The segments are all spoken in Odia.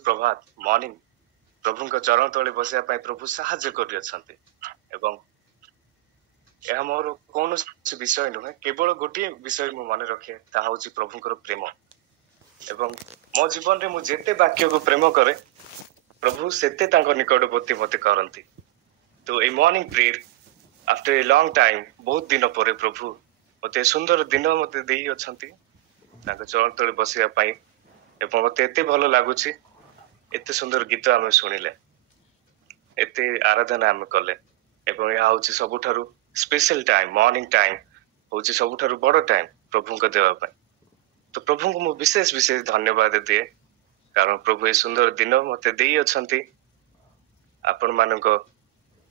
सुप्रभात मॉर्निंग प्रभु चरण तले बसिया प्रभु साहाय्य कर मोर कौन विषय नुहे केवल गोटे विषय मु मन रखे ताहा प्रभुंकर प्रेम एवं मो जीवन रे मु जेते वाक्य को प्रेम करे प्रभु सेते तांको निकटवर्ती मते करंती। तो a morning prayer after a long time बहुत दिन पर प्रभु मते सुंदर दिन मते देई अछंती तांको चरण तले बसिया पई एवं मते एते भलो लागुची एते सुंदर गीत आमे सुनिले एते आराधना आमे कले एवं या होची सबुठारु स्पेशल टाइम मॉर्निंग टाइम होची सबुठारु बड़ टाइम प्रभु को देवा पई। तो प्रभु को मु विशेष विशेष धन्यवाद दिए कारण प्रभु ए सुंदर दिन मते देई अछंती आपण मानको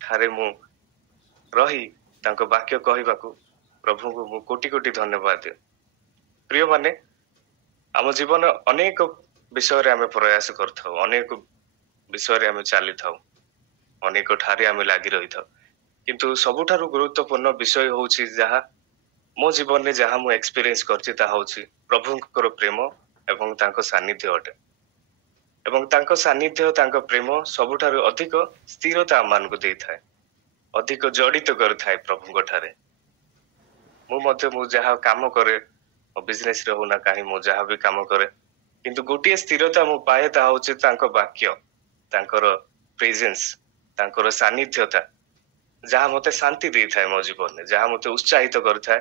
ठारे मु रही तांको वाक्य कहिबाकू प्रभु को मु कोटि कोटि धन्यवाद दिए। प्रिय माने आम जीवन अनेक विषय रे आमे प्रयास करथाउ अनेक विषय रे आमे चाली थाउ अनेक ठारे आमे लागि रही थाउ किंतु सबुठारु गुरुत्वपूर्ण विषय होउची जहा मो जीवन में जहा मु एक्सपीरियंस करछि ता होउची प्रभुंकर प्रेम एवं तांको सानिध्य अटे एवं तांको सानिध्य तांको प्रेम सबुठारु अधिक स्थिरता मान को देई थाए अधिक जडित कर थाए प्रभुंक ठारे। मु जहा काम करे बिजनेस रे होना काहे मु जहा भी काम करे किंतु गोटे स्थिरता मु पाए ता होउची तांको वाक्य तांकर प्रेजेंस तांकर सानिध्यता जहा मते शांति देई थाए मो जीवन में जहा मते उत्साहित कर थाए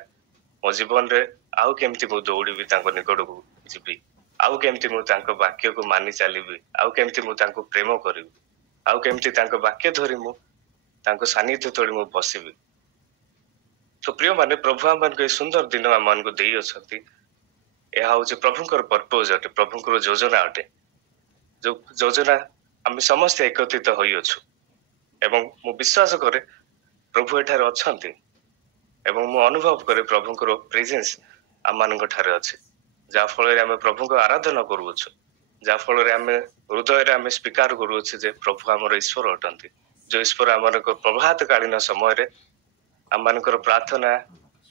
मो जीवन रे आउ केमती मु दौड़ीबी तांको निकट को जीबी आउ केमती मु तांको वाक्य को मानि चलीबी आउ केमती मु तांको प्रेम करिबी आउ केमती तांको वाक्य धरि मु तांको सानिध्य तोड़ी मु बसिबी। तो प्रिय माने प्रभु आम को सुंदर दिन आम मान को देई अछंती यह हूँ प्रभुंकर पर्पज अटे प्रभुंकर योजना अटे जो योजना आम समस्त एकत्रित होई अछु एवं मु विश्वास करे प्रभु एठारे अछंती एवं मु अनुभव करे प्रभुंकर प्रेजेंस आम मान ठारे अछि जा फल रे आम प्रभु को आराधना करू अछु जा फल रे आम हृदय रे आम स्वीकार करू अछु जे प्रभु हमर ईश्वर अटंती जो ईश्वर आम प्रभात कालीन समय रे आम मानकर प्रार्थना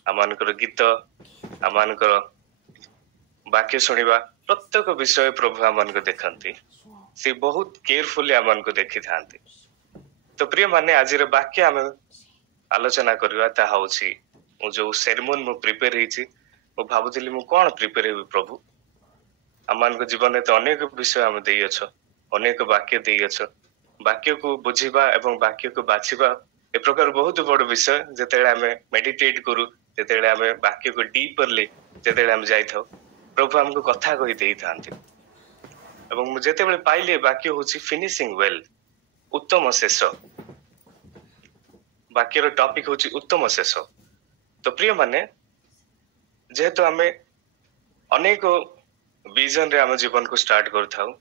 आम मानकर गीत आम मानकर वाक्य सुनिबा प्रत्येक विषय प्रभु आम मान को देखंती से बहुत केयरफुली आम मान को देखि थांती। तो प्रिय माने आज रे वाक्य आम आलोचना करबा ता होछि मु जो सेरेमनी मु प्रिपेयर हिची मु भाबुतिली मु कोन प्रिपेयर हेबी प्रभु आम मान को जीवन में तो अनेक विषय आम देई अछ अनेक वाक्य देई अछ वाक्य को बुझिबा एवं वाक्य को बाछिबा ए प्रकार बहुत बड़ विषय जेतेले आमे मेडिटेट करू जेतेले आमे वाक्य को डीपरली जेतेले आमे जाई थाउ प्रभु हमको कथा कहि देई थांती एवं मु जेतेबेले पाइले वाक्य होछि फिनिशिंग वेल उत्तम शेष वाक्य रो टॉपिक होछि उत्तम शेष। तो प्रिय माने जेहेतु आमे अनेक विजन रे आमे जीवन को स्टार्ट कर थाउ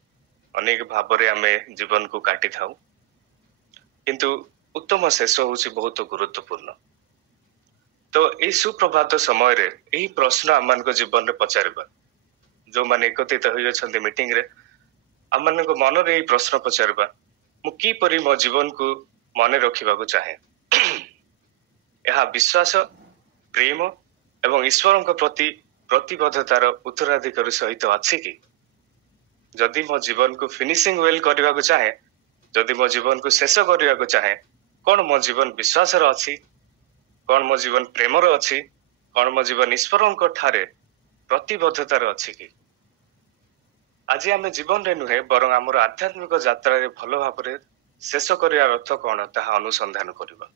अनेक भाव रे आमे जीवन को काटी थाउ किंतु उत्तम शेष होछि बहुत गुरुत्वपूर्ण। तो ए सुप्रभात समय रे एही प्रश्न आम को जीवन रे पचारिबा जो माने एकत्रित होई अछंती मीटिंग रे आम मन को मन रे एही प्रश्न पचारिबा मु की परि मो जीवन को माने रखिबा को चाहे यह विश्वास प्रेम एवं ईश्वर को प्रति प्रतिबद्धतार उत्तराधिकारी सहित अछि कि जदि मो जीवन को फिनिशिंग वेल करबा को चाहे जदि मो जीवन को शेष करबा को चाहे कौन मो जीवन विश्वास अच्छी कौन मो जीवन प्रेम अच्छी कौन मो जीवन ईश्वर ठारे प्रतिबद्धतार अच्छी कि आज आम जीवन रे नुहे बरं आमर आध्यात्मिक यात्रा रे भल भाव शेष करार अर्थ कौन ताहा अनुसंधान करबा।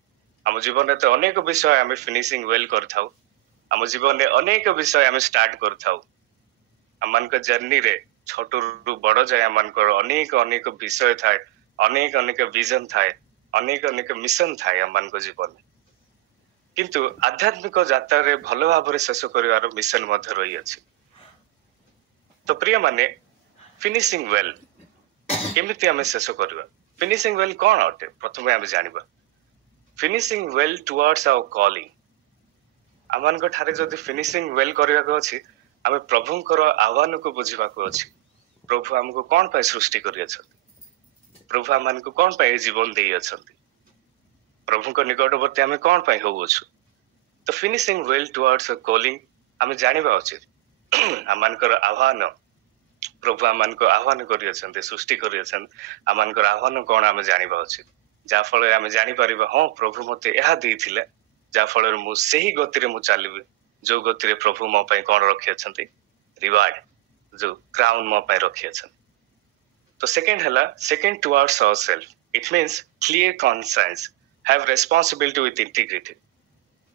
आम जीवन में तो अनेक विषय आम फिनिशिंग वेल करथाउ आम जीवन में अनेक विषय आम स्टार्ट करथाउ आम मान जर्नी रे छोट रु बड़ जाए आम अनेक अनेक विषय थाए अनेक अनेक विजन थाए अनेक अनेक मिशन थाए आम मान जीवन में किंतु आध्यात्मिक यात्रा रे भल भाव शेष कर मिशन मध्य रही अछि। तो प्रिय माने फिनिशिंग वेल केमिति आम शेष करबा फिनिशिंग वेल कौन अटे प्रथमे आम जानिबा finishing well towards our calling आम मान ठारे जदि फिनिशिंग वेल करबा को अछि आम प्रभुंकर आह्वान को बुझिबा को अछि प्रभु हमको कौन पाए सृष्टि करि अछंती प्रभु आम मान को कौन पाए जीवन देई अछंती प्रभु को निकटवर्ती आम कौन पाए हो अछु। तो फिनिशिंग वेल टुवर्ड्स कॉलिंग आम जानिबा उचित आम मानकर आह्वान प्रभु आम को आह्वान कर सृष्टि कर आम आह्वान कौन आम जाना उचित जहाँफल आम जापर हाँ प्रभु मत यह जहाँफल मुझे गति में चलि जो गति प्रभु मो कौन रखी अच्छा रिवार्ड जो क्राउन मो रखी अच्छा तो second towards ourself it means clear conscious have responsibility with integrity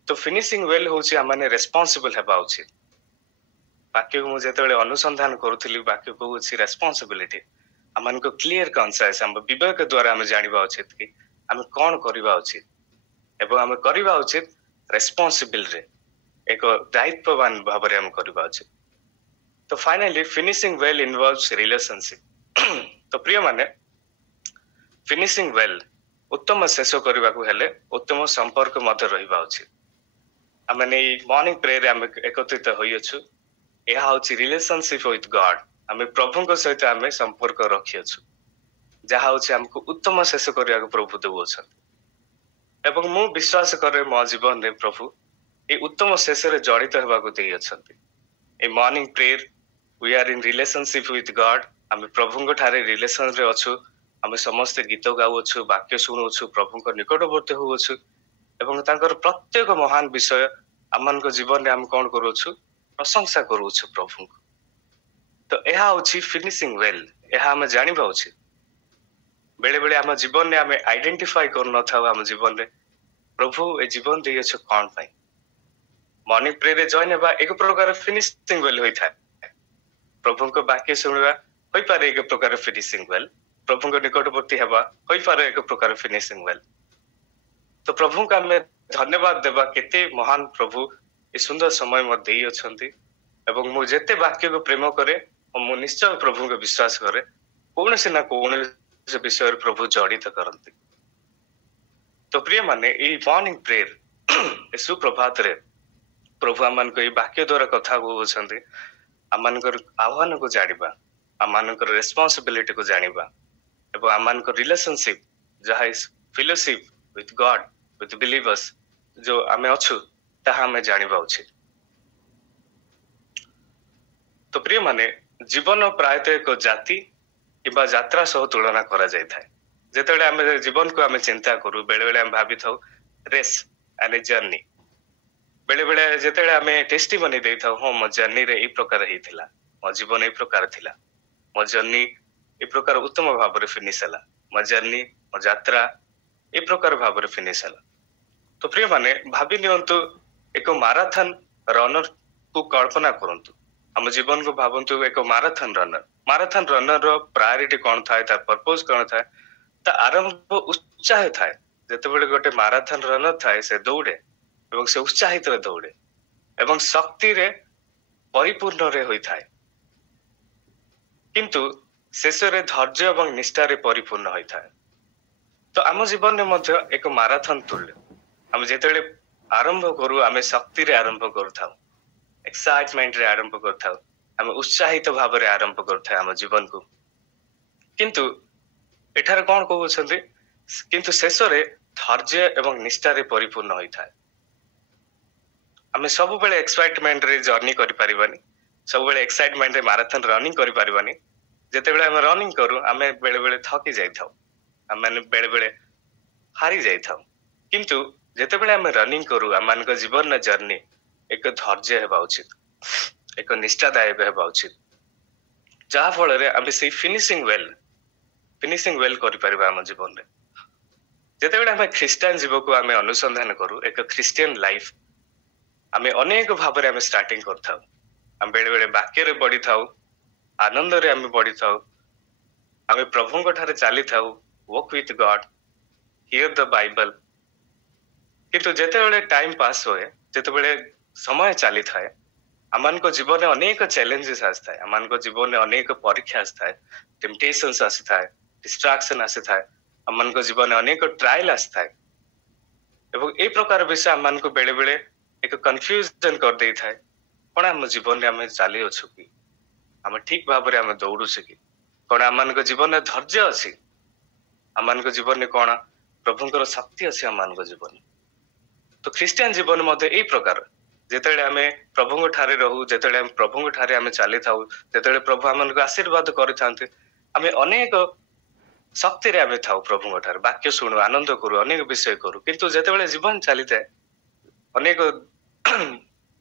तो फिनिशिंग वेल हूँ आम रेस्पॉन्सिबल हेबा उचित वाक्य को मुझे अनुसंधान करुली वाक्य को हूँ रेस्पॉन्सिबिलिटी आम को क्लियर कॉन्शियस आम विवेक द्वारा आम जाना उचित कि आम कौन करवा उचित एवं आम करवा उचित रेस्पॉन्सिबल रे एक दायित्ववान भाव में आम करवा उचित तो finally finishing well involves relationship तो प्रिय माने फिनिशिंग वेल उत्तम शेष करने को हेले उत्तम संपर्क मध्य रहिबा उचित आम मॉर्निंग प्रेयर आम एकत्रित होइछु यह हूँ रिलेशनशिप विथ गॉड आम प्रभु सहित आम संपर्क रखी जहाँ हूँ आमको उत्तम शेष करने को प्रभु देउछन एवं मु विश्वास करे मो जीवन रे प्रभु ये उत्तम शेष रे जड़ित होगा को दे अछंती a morning prayer we are in relationship with God आम प्रभु ठारे रिलेशन रे अच्छु आम समस्त गीत गाऊछु वाक्य शुणुछु प्रभु निकटवर्ती होउछु एवं तांकर प्रत्येक महान विषय आम जीवन में आम कौन करुछु प्रशंसा करुछु प्रभु तो यह हूँ फिनिशिंग वेल यह आम जाना उचित बेले बेले आम जीवन में आम आइडेंटिफाई कर न था आम जीवन में प्रभु ए जीवन दे कौन पाई मॉर्निंग प्रेयर जॉइन होगा एक प्रकार फिनिशिंग वेल होता है प्रभु को वाक्य शुणवा हो पारे एक प्रकार फिनिशिंग वेल प्रभु को निकटवर्ती होगा हो पारे एक प्रकार फिनिशिंग वेल तो प्रभु को आम धन्यवाद देवा केते महान प्रभु ये सुंदर समय मध्य अच्छी एवं मु जेते वाक्य को प्रेम करे मु निश्चय प्रभु को विश्वास करे कौन से ना कौन से विषय प्रभु जड़ित करती तो प्रिय माने ये मॉर्निंग प्रेयर सुप्रभात रे प्रभु आम वाक्य द्वारा कथा कहते आम आह्वान को जाना आम रेस्पॉन्सिबिलिटी को जाना एवं आम रिलेशनशिप जहाँ fellowship with God with believers जो आम अच्छु ताहा आम जाना उचित तो प्रिय माने जीवन प्रायतः एक जाति कि यात्रा सह तुलना करा जाय थाए जेतेबेले आम जीवन को आम चिंता करू बेले बेले आम भावी था रेस एंड ए जर्नी बेले बेले जेतेबेले आम टेस्टिमनी देई था हाँ मो जर्नी रे ए प्रकार हेतिला मो जीवन ए प्रकार थिला मो जर्नी ए प्रकार उत्तम भाव रे फिनिश हला मो जर्नी मो यात्रा ए प्रकार भाव रे फिनिश हला तो प्रिय माने भावी नियंतु एक माराथन रनर को कल्पना करंतु हम जीवन को भावंतु एक माराथन रनर रो प्रायोरिटी कौन थाए तार पर्पस कौन थाए ता आरंभ उत्साह थाए जेतेबेले गोटे माराथन रनर थाए से दौड़े एवं से उत्साहित रे दौड़े एवं शक्ति रे परिपूर्ण रे होई थाए किंतु शेष रे धैर्य एवं निष्ठा रे परिपूर्ण होई थाए तो आम जीवन में मध्य एक माराथन तुल्य आम जेतेबेले आरंभ करू आम शक्ति रे आरंभ करूथाउ एक्साइटमेंट रे आरंभ करथाउ आम उत्साहित भाव रे आरंभ करथाउ आम जीवन को किंतु एठार कौन कहउछन्ते किंतु शेष रे धैर्य एवं निष्ठा रे परिपूर्ण होई थाए आम सब बेले एक्साइटमेंट रे जर्नी करि परिबानी सब बेले एक्साइटमेंट रे मैराथन रनिंग करि परिबानी जेते बेले हम रनिंग करू आम बेले बेले थकी जाई थाउ आम माने बेले बेले हारी जाई थाउ किंतु जेते बेले हम रनिंग करू आम मान को जीवन ना जर्नी एक धैर्य हेबा उचित एक निष्ठादायक हेबा उचित जहा फल रे आम से फिनिशिंग वेल करि परिबा हम जीवन रे जेते बेले हम ख्रिस्टियन जीव को आम अनुसंधान करू एक ख्रिस्टियन लाइफ आम अनेक भाव रे आम स्टार्टिंग करथाउ आम बेले बेले वाक्य रे बढ़ी थाउ आनंद रे आम बढ़ी थाउ आम प्रभु को ठारे चली थाउ walk with God here the Bible किंतु जेते बेले टाइम पास होए जेते बेले समय चली थाए आमान को जीवन में अनेक चैलेंजेस आसी थाए आमान को जीवन में अनेक परीक्षा आसी थाए टेम्पटेशंस आसी थाए डिस्ट्रैक्शन आसी थाए आमान को जीवन में अनेक ट्रायल आसी थाए एवं ए प्रकार विषय आमान को बेले बेले एक कंफ्यूजन कर दे थाए कोन हम जीवन में हम चली अछु कि हम ठीक भाव रे हम दौड़ू कि कोन आमान को जीवन में धैर्य अछि आमान को जीवन में कोन प्रभुंकर शक्ति अछि आमान को जीवन तो ख्रिस्टियन जीवन मध्ये ए प्रकार ଯେତେବେଳେ ଆମେ ପ୍ରଭୁଙ୍କ ଠାରେ ରହୁ, ଯେତେବେଳେ ଆମେ ପ୍ରଭୁଙ୍କ ଠାରେ ଆମେ ଚାଲିଥାଉ, ଯେତେବେଳେ ପ୍ରଭୁ ଆମମାନଙ୍କୁ ଆଶୀର୍ବାଦ କରିଥାନ୍ତି, ଆମେ ଅନେକ ଶକ୍ତିରେ ଆମେ ଥାଉ ପ୍ରଭୁଙ୍କ ଠାରେ, ବାକ୍ୟ ଶୁଣୁ, ଆନନ୍ଦ କରୁ, ଅନେକ ବିଷୟ କରୁ। କିନ୍ତୁ ଯେତେବେଳେ ଜୀବନ ଚାଲିଥାଏ, ଅନେକ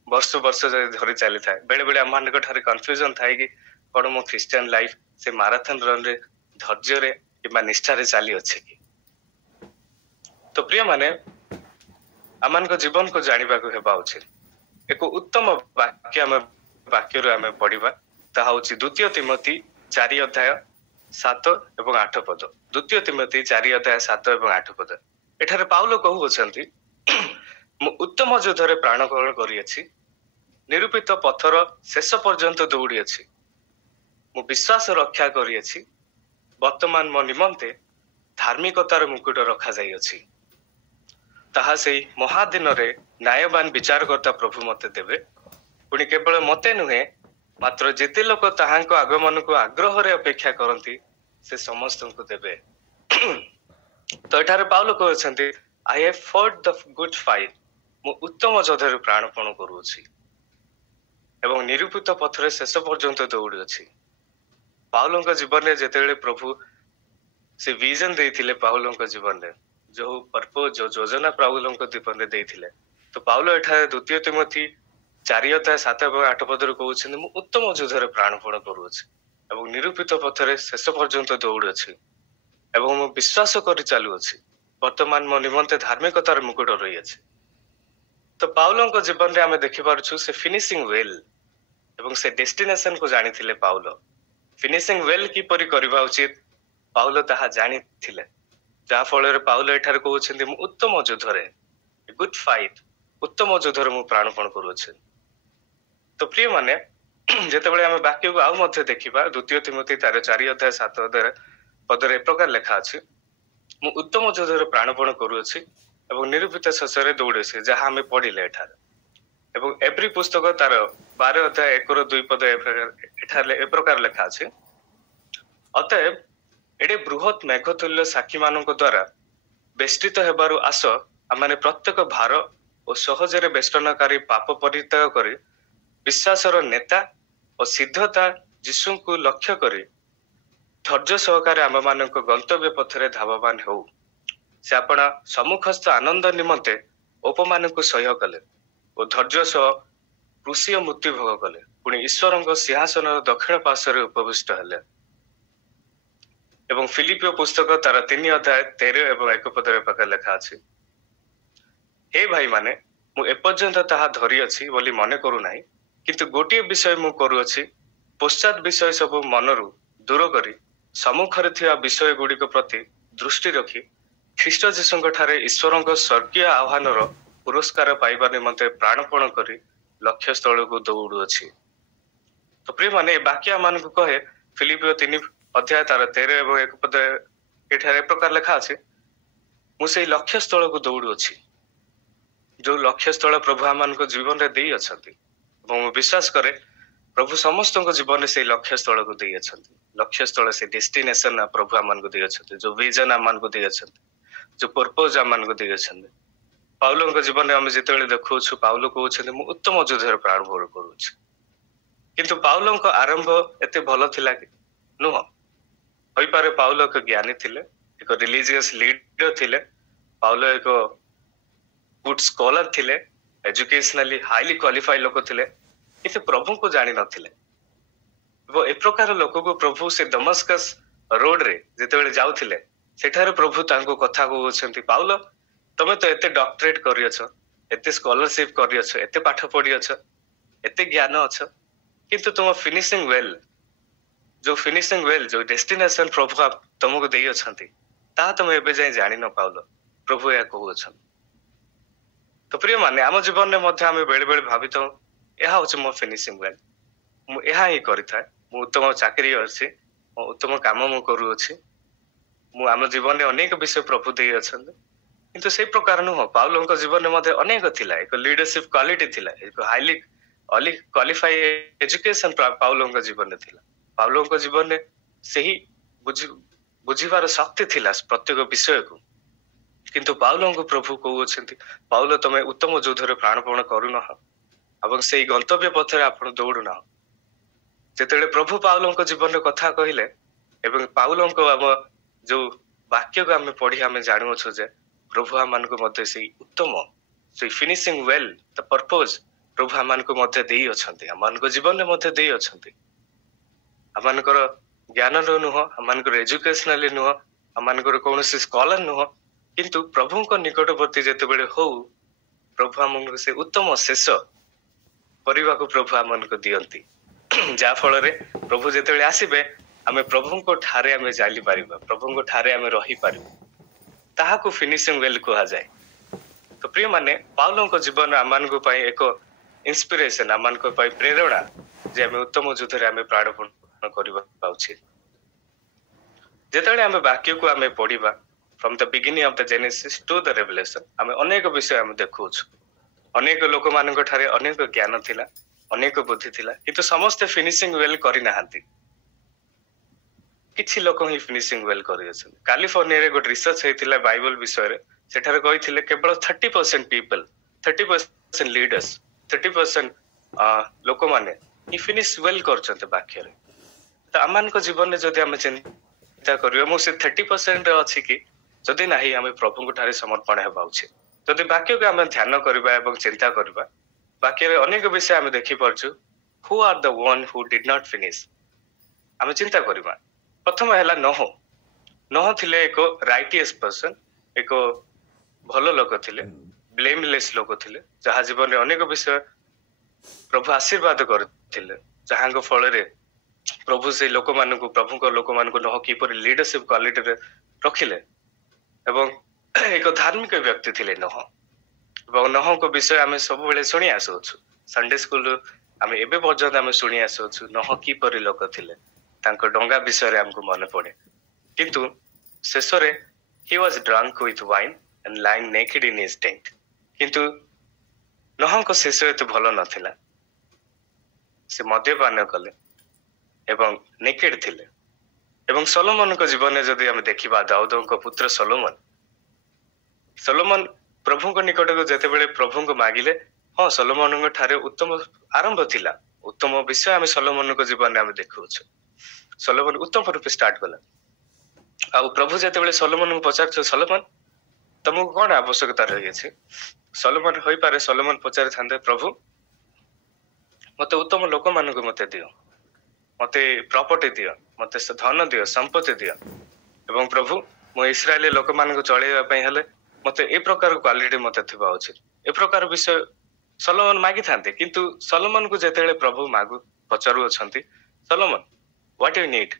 ବର୍ଷ ବର୍ଷ ଧରି ଚାଲିଥାଏ, ବେଳେ ବେଳେ ଆମମାନଙ୍କ ଠାରେ କନଫ୍ୟୁଜନ ଥାଏ କି କଣ ମୋ ଖ୍ରୀଷ୍ଟିଆନ ଲାଇଫ ସେ ମାରାଥନ ରନରେ ଧୈର୍ଯ୍ୟରେ କିମ୍ବା ନିଷ୍ଠାରେ ଚାଲି ଅଛି କି। ତ ପ୍ରିୟ ମାନେ, ଆମମାନଙ୍କ ଜୀବନକୁ ଜାଣିବାକୁ ହେବା ଉଚିତ। ଏକ ଉତ୍ତମ ବାକ୍ୟ ବାକ୍ୟରୁ ଆମେ ପଢିବା, ତାହା ହଉଛି 2 ତିମୋଥୀ 4 ଅଧ୍ୟାୟ 7 ଏବଂ 8 ପଦ। 2 ତିମୋଥୀ 4 ଅଧ୍ୟାୟ 7 ଏବଂ 8 ପଦ। ଏଠାରେ ପାଉଲ କହୁଅଛନ୍ତି, ମୁଁ ଉତ୍ତମ ଯୁଦ୍ଧରେ ପ୍ରାଣକରଣ କରିଅଛି, ନିରୂପିତ ପଥର ଶେଷ ପର୍ଯ୍ୟନ୍ତ ଦୌଡ଼ିଅଛି, ମୁଁ ବିଶ୍ୱାସ ରକ୍ଷା କରିଅଛି, ବର୍ତ୍ତମାନ ମୋ ନିମନ୍ତେ ଧାର୍ମିକତାର ମୁକୁଟ ରଖାଯାଇଅଛି, ତାହା ସେଇ ମହାଦିନରେ ନ୍ୟାୟବାନ ବିଚାରକର୍ତ୍ତା ପ୍ରଭୁ ମତେ ଦେବେ। ପୁଣି କେବଳ ମତେ ନୁହେଁ, ମାତ୍ର ଯେତେ ଲୋକ ତାହାଙ୍କ ଆଗମନକୁ ଆଗ୍ରହରେ ଅପେକ୍ଷା କରନ୍ତି ସେ ସମସ୍ତଙ୍କୁ ଦେବେ। ତ ଏଠାରେ ପାଉଲ କହୁଛନ୍ତି, I have fought the good fight, ମୁଁ ଉତ୍ତମ ଯୁଦ୍ଧରେ ପ୍ରାଣପଣ କରୁଅଛି ଏବଂ ନିରୂପିତ ପଥରେ ଶେଷ ପର୍ଯ୍ୟନ୍ତ ଦୌଡୁଅଛି। ପାଉଲଙ୍କ ଜୀବନରେ ଯେତେବେଳେ ପ୍ରଭୁ ସେ ଭିଜନ ଦେଇଥିଲେ, ପାଉଲଙ୍କ ଜୀବନରେ ଯୋଉ ପର୍ପୋଜ, ଯୋଉ ଯୋଜନା ପାଉଲଙ୍କ ଜୀବନରେ ଦେଇଥିଲେ, ତ ପାଉଲ ଏଠାରେ 2 ତିମୋଥୀ 4 ଅଧ୍ୟାୟ 7 ଏବଂ 8 ପଦରୁ କହୁଛନ୍ତି, ମୁଁ ଉତ୍ତମ ଯୁଦ୍ଧରେ ପ୍ରାଣପଣ କରୁଅଛି ଏବଂ ନିରୂପିତ ପଥରେ ଶେଷ ପର୍ଯ୍ୟନ୍ତ ଦୌଡୁଅଛି ଏବଂ ମୁଁ ବିଶ୍ୱାସ କରି ଚାଲୁଅଛି, ବର୍ତ୍ତମାନ ମୋ ନିମନ୍ତେ ଧାର୍ମିକତାର ମୁକୁଟ ରହିଅଛି। ତ ପାଉଲଙ୍କ ଜୀବନରେ ଆମେ ଦେଖିପାରୁଛୁ ସେ ଫିନିସିଂ ୱେଲ ଏବଂ ସେ ଡେଷ୍ଟିନେସନ କୁ ଜାଣିଥିଲେ। ପାଉଲ ଫିନିସିଂ ୱେଲ କିପରି କରିବା ଉଚିତ ପାଉଲ ତାହା ଜାଣିଥିଲେ, ଯାହା ଫଳରେ ପାଉଲ ଏଠାରେ କହୁଛନ୍ତି, ମୁଁ ଉତ୍ତମ ଯୁଦ୍ଧରେ, ଗୁଡ ଫାଇଟ, ଉତ୍ତମ ଯୁଦ୍ଧରେ ମୁଁ ପ୍ରାଣପଣ କରୁଅଛି। ତ ପ୍ରିୟ ମାନେ, ଯେତେବେଳେ ଆମେ ବାକ୍ୟକୁ ଆଉ ମଧ୍ୟ ଦେଖିବା, 2 ତିମୋଥୀ 4 ଅଧ୍ୟାୟ 7 ପଦରେ ଏ ପ୍ରକାର ଲେଖା ଅଛି, ମୁଁ ଉତ୍ତମ ଯୁଦ୍ଧରେ ପ୍ରାଣପଣ କରୁଅଛି ଏବଂ ନିରୂପିତ ଶେଷରେ ଦୌଡୁଅଛି, ଯାହା ଆମେ ପଢିଲେ ଏଠାରେ। ଏବଂ ଏଭ୍ରି ପୁସ୍ତକ ତାର 12 ଅଧ୍ୟାୟ 1-2 ପଦ ଏଠାରେ ଏ ପ୍ରକାର ଲେଖା ଅଛି, ଅତଏବ ଏଡେ ବୃହତ ମେଘତୁଲ୍ୟ ସାକ୍ଷୀ ମାନଙ୍କ ଦ୍ୱାରା ବେଷ୍ଟିତ ହେବାରୁ ଆସ, ଆମମାନେ ପ୍ରତ୍ୟେକ ଭାର ଓ ସହଜରେ ବେଷ୍ଟନକାରୀ ପାପ ପରିତ୍ୟାଗ କରି ବିଶ୍ୱାସର ନେତା ଓ ସିଦ୍ଧତା ଯୀଶୁଙ୍କୁ ଲକ୍ଷ୍ୟ କରି ଧୈର୍ଯ୍ୟ ସହକାରେ ଆମମାନଙ୍କ ଗନ୍ତବ୍ୟ ପଥରେ ଧାବମାନ ହେଉ। ସେ ଆପଣା ସମ୍ମୁଖସ୍ଥ ଆନନ୍ଦ ନିମନ୍ତେ ଅପମାନକୁ ସହ୍ୟ କଲେ ଓ ଧୈର୍ଯ୍ୟ ସହ କୃଷୀୟ ମୃତ୍ୟୁ ଭୋଗ କଲେ, ପୁଣି ଈଶ୍ୱରଙ୍କ ସିଂହାସନର ଦକ୍ଷିଣ ପାର୍ଶ୍ୱରେ ଉପବିଷ୍ଟ ହେଲେ। ଏବଂ ଫିଲିପିଓ ପୁସ୍ତକ ତାର 3 ଅଧ୍ୟାୟ 13 ଏବଂ 1 ପଦରେ ପ୍ରକାର ଲେଖା ଅଛି, ହେ ଭାଇ ମାନେ, ମୁଁ ଏପର୍ଯ୍ୟନ୍ତ ତାହା ଧରିଅଛି ବୋଲି ମନେ କରୁନାହିଁ, କିନ୍ତୁ ଗୋଟିଏ ବିଷୟ ମୁଁ କରୁଅଛି, ପଶ୍ଚାତ ବିଷୟ ସବୁ ମନରୁ ଦୂର କରି ସମ୍ମୁଖରେ ଥିବା ବିଷୟ ଗୁଡିକ ପ୍ରତି ଦୃଷ୍ଟି ରଖି ଖ୍ରୀଷ୍ଟ ଯୀଶୁଙ୍କ ଠାରେ ଈଶ୍ୱରଙ୍କ ସ୍ୱର୍ଗୀୟ ଆହ୍ୱାନର ପୁରସ୍କାର ପାଇବା ନିମନ୍ତେ ପ୍ରାଣପଣ କରି ଲକ୍ଷ୍ୟ ସ୍ଥଳକୁ ଦୌଡୁଅଛି। ତ ପ୍ରିୟ ମାନେ, ଏ ବାକ୍ୟ ମାନଙ୍କୁ କହେ, ଫିଲିପିଓ 3 ଅଧ୍ୟାୟ ତାର 13 ଏବଂ 1 ପଦ ଏଠାରେ ଏ ପ୍ରକାର ଲେଖା ଅଛି, ମୁଁ ସେଇ ଲକ୍ଷ୍ୟ ସ୍ଥଳକୁ ଦୌଡୁଅଛି, ଯୋଉ ଲକ୍ଷ୍ୟ ସ୍ଥଳ ପ୍ରଭୁ ଆମମାନଙ୍କ ଜୀବନରେ ଦେଇ ଅଛନ୍ତି। ଏବଂ ମୁଁ ବିଶ୍ୱାସ କରେ ପ୍ରଭୁ ସମସ୍ତଙ୍କ ଜୀବନରେ ସେଇ ଲକ୍ଷ୍ୟ ସ୍ଥଳକୁ ଦେଇ ଅଛନ୍ତି। ଲକ୍ଷ୍ୟ ସ୍ଥଳ, ସେ ଡେଷ୍ଟିନେସନ ପ୍ରଭୁ ଆମମାନଙ୍କୁ ଦେଇ ଅଛନ୍ତି, ଯୋଉ ଭିଜନ ଆମମାନଙ୍କୁ ଦେଇ ଅଛନ୍ତି, ଯୋଉ ପର୍ପୋଜ ଆମମାନଙ୍କୁ ଦେଇ ଅଛନ୍ତି। ପାଉଲଙ୍କ ଜୀବନରେ ଆମେ ଯେତେବେଳେ ଦେଖୁଛୁ, ପାଉଲ କହୁଛନ୍ତି, ମୁଁ ଉତ୍ତମ ଯୁଦ୍ଧରେ ପ୍ରାଣପଣ କରୁଛି। କିନ୍ତୁ ପାଉଲଙ୍କ ଆରମ୍ଭ ଏତେ ଭଲ ଥିଲା କି? ନୁହଁ। ହୋଇପାରେ ପାଉଲ ଏକ ଜ୍ଞାନୀ ଥିଲେ, ଏକ ରିଲିଜିୟସ ଲିଡର ଥିଲେ, ପାଉଲ ଏକ ଗୁଡ ସ୍କଲାର ଥିଲେ, ଏଜୁକେଶନାଲି ହାଇଲି କ୍ୱାଲିଫାଇଡ ଲୋକ ଥିଲେ, କିନ୍ତୁ ପ୍ରଭୁଙ୍କୁ ଜାଣିନଥିଲେ। ଏବଂ ଏ ପ୍ରକାର ଲୋକକୁ ପ୍ରଭୁ ସେ ଦମସ୍କସ୍ ରୋଡରେ ଯେତେବେଳେ ଯାଉଥିଲେ, ସେଠାରେ ପ୍ରଭୁ ତାଙ୍କୁ କଥା କହୁଛନ୍ତି, ପାଉଲ ତମେ ତ ଏତେ ଡକ୍ଟରେଟ କରିଅଛ, ଏତେ ସ୍କଲାରସିପ କରିଅଛ, ଏତେ ପାଠ ପଢିଅଛ, ଏତେ ଜ୍ଞାନ ଅଛ, କିନ୍ତୁ ତୁମ ଫିନିସିଂ ୱେଲ, ଯୋଉ ଡେଷ୍ଟିନେସନ ପ୍ରଭୁ ତମକୁ ଦେଇ ଅଛନ୍ତି, ତାହା ତମେ ଏବେ ଯାଏ ଜାଣିନ ପାଉଲ, ପ୍ରଭୁ ଏହା କହୁଅଛନ୍ତି। ତ ପ୍ରିୟ ମାନେ, ଆମ ଜୀବନରେ ମଧ୍ୟ ଆମେ ବେଳେ ବେଳେ ଭାବିଥାଉ, ଏହା ହଉଛି ମୋ ଫିନିସିଂ ୱେଲ, ମୁଁ ଏହା ହିଁ କରିଥାଏ, ମୁଁ ଉତ୍ତମ ଚାକିରି ଅଛି, ମୋ ଉତ୍ତମ କାମ ମୁଁ କରୁଅଛି, ମୁଁ ଆମ ଜୀବନରେ ଅନେକ ବିଷୟ ପ୍ରଭୁ ଦେଇ ଅଛନ୍ତି। କିନ୍ତୁ ସେଇ ପ୍ରକାର ନୁହଁ। ପାଉଲଙ୍କ ଜୀବନରେ ମଧ୍ୟ ଅନେକ ଥିଲା, ଏକ ଲିଡରସିପ କ୍ୱାଲିଟି ଥିଲା, ଏକ ହାଇଲି କ୍ୱାଲିଫାଇ ଏଜୁକେଶନ ପାଉଲଙ୍କ ଜୀବନରେ ଥିଲା। ପାଉଲଙ୍କ ଜୀବନରେ ସେହି ବୁଝିବାର ଶକ୍ତି ଥିଲା ପ୍ରତ୍ୟେକ ବିଷୟକୁ। କିନ୍ତୁ ପାଉଲଙ୍କୁ ପ୍ରଭୁ କହୁଅଛନ୍ତି, ପାଉଲ ତମେ ଉତ୍ତମ ଯୁଦ୍ଧରେ ପ୍ରାଣପଣ କରୁନାହ, ଏବଂ ସେଇ ଗନ୍ତବ୍ୟ ପଥରେ ଆପଣ ଦୌଡୁନା। ଯେତେବେଳେ ପ୍ରଭୁ ପାଉଲଙ୍କ ଜୀବନର କଥା କହିଲେ ଏବଂ ପାଉଲଙ୍କ ଆମ ଯୋଉ ବାକ୍ୟକୁ ଆମେ ପଢି ଆମେ ଜାଣୁଅଛୁ ଯେ ପ୍ରଭୁ ଆମମାନଙ୍କୁ ମଧ୍ୟ ସେଇ ଉତ୍ତମ ସେଇ ଫିନିସିଂ ୱେଲ୍ ଦ ପର୍ପୋଜ ପ୍ରଭୁ ଆମମାନଙ୍କୁ ମଧ୍ୟ ଦେଇ ଅଛନ୍ତି, ଆମମାନଙ୍କ ଜୀବନରେ ମଧ୍ୟ ଦେଇ ଅଛନ୍ତି। ଆମମାନଙ୍କର ଜ୍ଞାନର ନୁହଁ, ଆମମାନଙ୍କର ଏଜୁକେସନାଲି ନୁହଁ, ଆମମାନଙ୍କର କୌଣସି ସ୍କଲାର ନୁହଁ, କିନ୍ତୁ ପ୍ରଭୁଙ୍କ ନିକଟବର୍ତ୍ତୀ ଯେତେବେଳେ ହଉ ପ୍ରଭୁ ଆମକୁ ସେ ଉତ୍ତମ ଶେଷ କରିବାକୁ ପ୍ରଭୁ ଆମମାନଙ୍କୁ ଦିଅନ୍ତି, ଯାହା ଫଳରେ ପ୍ରଭୁ ଯେତେବେଳେ ଆସିବେ ଆମେ ପ୍ରଭୁଙ୍କ ଠାରେ ଆମେ ଚାଲିପାରିବା, ପ୍ରଭୁଙ୍କ ଠାରେ ଆମେ ରହିପାରିବା, ତାହାକୁ ଫିନିସିଂ ୱେଲ୍ କୁହାଯାଏ। ତ ପ୍ରିୟ ମାନେ ପାଉଲଙ୍କ ଜୀବନ ଆମମାନଙ୍କ ପାଇଁ ଏକ ଇନ୍ସପିରେସନ, ଆମମାନଙ୍କ ପାଇଁ ପ୍ରେରଣା ଯେ ଆମେ ଉତ୍ତମ ଯୁଦ୍ଧରେ ଆମେ ପ୍ରାଣପଣ କରିବା ଉଚିତ। ଯେତେବେଳେ ଆମେ ବାକ୍ୟକୁ ଆମେ ପଢିବା from the beginning of the Genesis to the Revelation, ଆମେ ଅନେକ ବିଷୟ ଆମେ ଦେଖୁଅଛୁ। ଅନେକ ଲୋକମାନଙ୍କ ଠାରେ ଅନେକ ଜ୍ଞାନ ଥିଲା, ଅନେକ ବୁଦ୍ଧି ଥିଲା, କିନ୍ତୁ ସମସ୍ତେ ଫିନିସିଂ ୱେଲ୍ କରିନାହାନ୍ତି। କିଛି ଲୋକ ହିଁ ଫିନିସିଂ ୱେଲ୍ କରିଅଛନ୍ତି। କାଲିଫର୍ଣ୍ଣିଆରେ ଗୋଟେ ରିସର୍ଚ୍ଚ ହେଇଥିଲା ବାଇବଲ ବିଷୟରେ, ସେଠାରେ କହିଥିଲେ କେବଳ 30% ପିପଲ, 30% ଲିଡର୍ସ, 30% ଲୋକମାନେ ହିଁ ଫିନିଶ ୱେଲ୍ କରୁଛନ୍ତି ବାକ୍ୟରେ। ତ ଆମମାନଙ୍କ ଜୀବନରେ ଯଦି ଆମେ ଚିନ୍ତା କରିବା ମୁଁ ସେ 30% ଅଛି କି, ଯଦି ନାହିଁ ଆମେ ପ୍ରଭୁଙ୍କ ଠାରେ ସମର୍ପଣ ହେବା ଉଚିତ। ଯଦି ବାକ୍ୟକୁ ଆମେ ଧ୍ୟାନ କରିବା ଏବଂ ଚିନ୍ତା କରିବା, ବାକ୍ୟରେ ଅନେକ ବିଷୟ ଆମେ ଦେଖିପାରୁଛୁ। Who are the one who did not finish. ଆମେ ଚିନ୍ତା କରିବା, ପ୍ରଥମ ହେଲା ନୋହ। ନୋହ ଥିଲେ ଏକ ରାଇଟିୟସ୍ ପର୍ସନ, ଏକ ଭଲ ଲୋକ ଥିଲେ, ବ୍ଲେମଲେସ୍ ଲୋକ ଥିଲେ, ଯାହା ଜୀବନରେ ଅନେକ ବିଷୟ ପ୍ରଭୁ ଆଶୀର୍ବାଦ କରିଥିଲେ, ଯାହାଙ୍କ ଫଳରେ ପ୍ରଭୁ ସେଇ ଲୋକମାନଙ୍କୁ, ପ୍ରଭୁଙ୍କ ଲୋକମାନଙ୍କୁ ନୋହ କିପରି ଲିଡରସିପ କ୍ୱାଲିଟିରେ ରଖିଲେ। ଏବଂ ଏକ ଧାର୍ମିକ ବ୍ୟକ୍ତି ଥିଲେ ନୋହ। ଏବଂ ନୋହଙ୍କ ବିଷୟ ଆମେ ସବୁବେଳେ ଶୁଣି ଆସୁଅଛୁ, ସଣ୍ଡେ ସ୍କୁଲ ଆମେ ଏବେ ପର୍ଯ୍ୟନ୍ତ ଆମେ ଶୁଣି ଆସୁଅଛୁ ନୋହ କିପରି ଲୋକ ଥିଲେ, ତାଙ୍କ ଡଙ୍ଗା ବିଷୟରେ ଆମକୁ ମନେ ପଡେ। କିନ୍ତୁ ଶେଷରେ he was drunk with wine and lying naked in his tent। କିନ୍ତୁ ନୋହଙ୍କ ଶେଷ ଏତେ ଭଲ ନଥିଲା, ସେ ମଦ୍ୟପାନ କଲେ ଏବଂ ନେକେଡ ଥିଲେ। ଏବଂ ସଲୋମନଙ୍କ ଜୀବନରେ ଯଦି ଆମେ ଦେଖିବା, ଦାଉଦଙ୍କ ପୁତ୍ର ସଲୋମନ ପ୍ରଭୁଙ୍କ ନିକଟକୁ ଯେତେବେଳେ ପ୍ରଭୁଙ୍କୁ ମାଗିଲେ, ହଁ ସଲୋମନଙ୍କ ଠାରେ ଉତ୍ତମ ଆରମ୍ଭ ଥିଲା, ଉତ୍ତମ ବିଷୟ ଆମେ ସଲୋମନଙ୍କ ଜୀବନରେ ଆମେ ଦେଖୁଅଛୁ। ସଲୋମନ ଉତ୍ତମ ରୂପେ ଷ୍ଟାର୍ଟ କଲା। ଆଉ ପ୍ରଭୁ ଯେତେବେଳେ ସଲୋମନଙ୍କୁ ପଚାରୁଛ, ସଲୋମନ ତମକୁ କଣ ଆବଶ୍ୟକତା ରହିଅଛି, ସଲୋମନ ହୋଇପାରେ ସଲୋମନ ପଚାରିଥାନ୍ତେ, ପ୍ରଭୁ ମତେ ଉତ୍ତମ ଲୋକମାନଙ୍କୁ ମତେ ଦିଅ, ମତେ ପ୍ରପର୍ଟି ଦିଅ, ମତେ ଧନ ଦିଅ, ସମ୍ପତ୍ତି ଦିଅ, ଏବଂ ପ୍ରଭୁ ମୁଁ ଇସ୍ରାଏଲି ଲୋକମାନଙ୍କୁ ଚଳେଇବା ପାଇଁ ହେଲେ ମତେ ଏ ପ୍ରକାର କ୍ୱାଲିଟି ମତେ ଥିବା ଉଚିତ, ଏ ପ୍ରକାର ବିଷୟ ସଲୋମନ ମାଗିଥାନ୍ତେ। କିନ୍ତୁ ସଲୋମନକୁ ଯେତେବେଳେ ପ୍ରଭୁ ପଚାରୁଅଛନ୍ତି, ସଲୋମନ ହ୍ୱାଟ ୟୁ ନିଡ୍,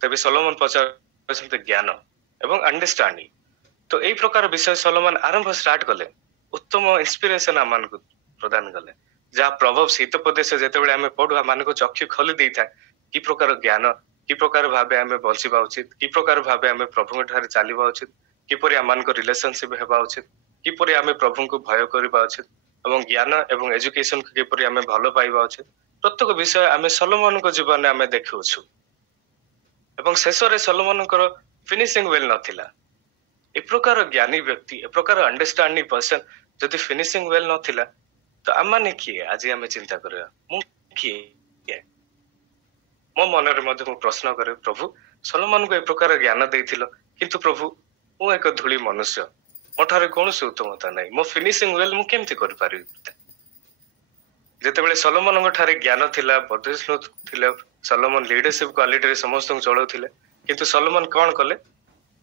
ତେବେ ସଲୋମନ ପଚାରୁଛନ୍ତି ଜ୍ଞାନ ଏବଂ ଅଣ୍ଡରଷ୍ଟାଣ୍ଡିଂ। ତ ଏଇ ପ୍ରକାର ବିଷୟ ସଲୋମନ ଆରମ୍ଭ ଷ୍ଟାର୍ଟ କଲେ, ଉତ୍ତମ ଇନ୍ସପିରେସନ ଆମମାନଙ୍କୁ ପ୍ରଦାନ କଲେ, ଯାହା ପ୍ରଭାବ ଶୀତୋପଦେଶ ଯେତେବେଳେ ଆମେ ପଢୁ ଆମମାନଙ୍କୁ ଚକ୍ଷୁ ଖୋଲି ଦେଇଥାଏ, କି ପ୍ରକାର ଜ୍ଞାନ, କି ପ୍ରକାର ଭାବେ ଆମେ ବଞ୍ଚିବା ଉଚିତ, କି ପ୍ରକାର ଭାବେ ଆମେ ପ୍ରଭୁଙ୍କ ଠାରେ ଚାଲିବା ଉଚିତ, କିପରି ଆମମାନଙ୍କ ରିଲେସନସିପ ହେବା ଉଚିତ, କିପରି ଆମେ ପ୍ରଭୁଙ୍କୁ ଭୟ କରିବା ଉଚିତ, ଏବଂ ଜ୍ଞାନ ଏବଂ ଏଜୁକେସନକୁ କିପରି ଆମେ ଭଲ ପାଇବା ଉଚିତ, ପ୍ରତ୍ୟେକ ବିଷୟ ଆମେ ସଲୋମନଙ୍କ ଜୀବନରେ ଆମେ ଦେଖୁଅଛୁ। ଏବଂ ଶେଷରେ ସଲୋମନଙ୍କର ଫିନିସିଂ ୱେଲ୍ ନଥିଲା। ଏ ପ୍ରକାର ଜ୍ଞାନୀ ବ୍ୟକ୍ତି, ଏ ପ୍ରକାର ଅଣ୍ଡରଷ୍ଟାଣ୍ଡିଂ ପର୍ସନ ଯଦି ଫିନିସିଂ ୱେଲ୍ ନଥିଲା, ତ ଆମମାନେ କିଏ? ଆଜି ଆମେ ଚିନ୍ତା କରିବା, ମୁଁ କିଏ? ମୋ ମନରେ ମଧ୍ୟ ମୁଁ ପ୍ରଶ୍ନ କରେ, ପ୍ରଭୁ ସଲୋମନଙ୍କୁ ଏ ପ୍ରକାର ଜ୍ଞାନ ଦେଇଥିଲ, କିନ୍ତୁ ପ୍ରଭୁ ମୁଁ ଏକ ଧୂଳି ମନୁଷ୍ୟ, ମୋ ଠାରେ କୌଣସି ଉତ୍ତମତା ନାହିଁ, ମୋ ଫିନିସିଂ ୱେଲ୍ ମୁଁ କେମିତି କରିପାରିବି? ଯେତେବେଳେ ସଲୋମନଙ୍କ ଠାରେ ଜ୍ଞାନ ଥିଲା, ବଦ୍ଧଷ୍ଣୁ ଥିଲା, ସଲୋମନ ଲିଡରସିପ କ୍ୱାଲିଟିରେ ସମସ୍ତଙ୍କୁ ଚଳଉଥିଲେ, କିନ୍ତୁ ସଲୋମନ କଣ କଲେ?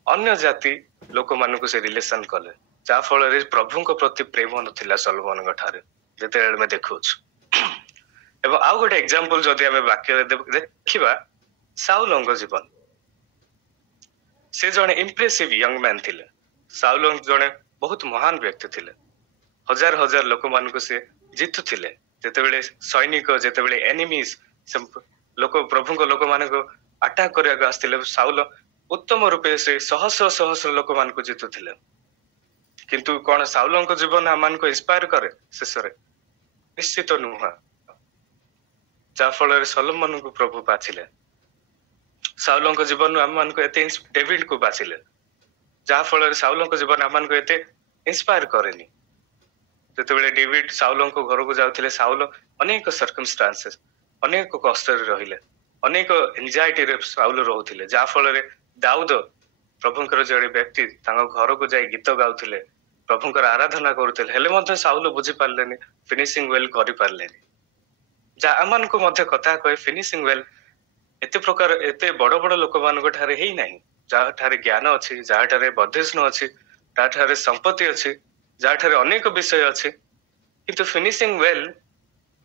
ଅନ୍ୟ ଜାତି ଲୋକମାନଙ୍କୁ ସେ ରିଲେସନ କଲେ, ଯାହା ଫଳରେ ପ୍ରଭୁଙ୍କ ପ୍ରତି ପ୍ରେମ ନଥିଲା ସଲୋମନଙ୍କ ଠାରେ, ଯେତେବେଳେ ଆମେ ଦେଖୁଛୁ। ଏବଂ ଆଉ ଗୋଟେ ଏକ୍ସାମ୍ପଲ ଯଦି ଆମେ ବାକ୍ୟରେ ଦେଖିବା, ସାଉଲଙ୍କ ଜୀବନ, ସେ ଜଣେ ଇମ୍ପ୍ରେସିଭ ୟଙ୍ଗ ମ୍ୟାନ ଥିଲେ। ସାଉଲ ଜଣେ ବହୁତ ମହାନ ବ୍ୟକ୍ତି ଥିଲେ, ହଜାର ହଜାର ଲୋକମାନଙ୍କୁ ସେ ଜିତୁଥିଲେ। ଯେତେବେଳେ ସୈନିକ, ଯେତେବେଳେ ଏନିମିଜ ପ୍ରଭୁଙ୍କ ଲୋକମାନଙ୍କୁ ଆଟାକ କରିବାକୁ ଆସିଥିଲେ, ସାଉଲ ଉତ୍ତମ ରୂପେ ସେ ସହସ୍ର ସହସ୍ର ଲୋକମାନଙ୍କୁ ଜିତୁଥିଲେ। କିନ୍ତୁ କଣ ସାଉଲଙ୍କ ଜୀବନ ଆମମାନଙ୍କୁ ଇନ୍ସପାୟାର କରେ? ଶେଷରେ ନିଶ୍ଚିତ ନୁହଁ। ଯାହା ଫଳରେ ସଲୋମନଙ୍କୁ ପ୍ରଭୁ ବାଛିଲେ, ସାଉଲଙ୍କ ଜୀବନରୁ ଆମମାନଙ୍କୁ ଏତେ ଡେଭିଡକୁ ବାଛିଲେ, ଯାହା ଫଳରେ ସାଉଲଙ୍କ ଜୀବନ ଆମମାନଙ୍କୁ ଏତେ ଇନ୍ସପାୟାର କରେନି। ଯେତେବେଳେ ଡେଭିଡ ସାଉଲଙ୍କ ଘରକୁ ଯାଉଥିଲେ, ସାଉଲ ଅନେକ ସର୍କମଷ୍ଟାନ୍ସେସ୍, ଅନେକ କଷ୍ଟରେ ରହିଲେ, ଅନେକ ଏନଜାଇଟିରେ ସାଉଲ ରହୁଥିଲେ, ଯାହା ଫଳରେ ଦାଉଦ ପ୍ରଭୁଙ୍କର ଜଣେ ବ୍ୟକ୍ତି ତାଙ୍କ ଘରକୁ ଯାଇ ଗୀତ ଗାଉଥିଲେ, ପ୍ରଭୁଙ୍କର ଆରାଧନା କରୁଥିଲେ, ହେଲେ ମଧ୍ୟ ସାଉଲ ବୁଝିପାରିଲେନି, ଫିନିସିଂ ୱେଲ୍ କରିପାରିଲେନି। ଯାହା ଆମମାନଙ୍କୁ ମଧ୍ୟ କଥା କହେ, ଫିନିସିଂ ୱେଲ୍ ଏତେ ପ୍ରକାର ଏତେ ବଡ ବଡ ଲୋକମାନଙ୍କ ଠାରେ ହେଇନାହିଁ। ଯାହାଠାରେ ଜ୍ଞାନ ଅଛି, ଯାହାଠାରେ ବୈଦେଶ୍ନ ଅଛି, ଯାହାଠାରେ ସମ୍ପତ୍ତି ଅଛି, ଯାହାଠାରେ ଅନେକ ବିଷୟ ଅଛି, କିନ୍ତୁ ଫିନିସିଂ ୱେଲ୍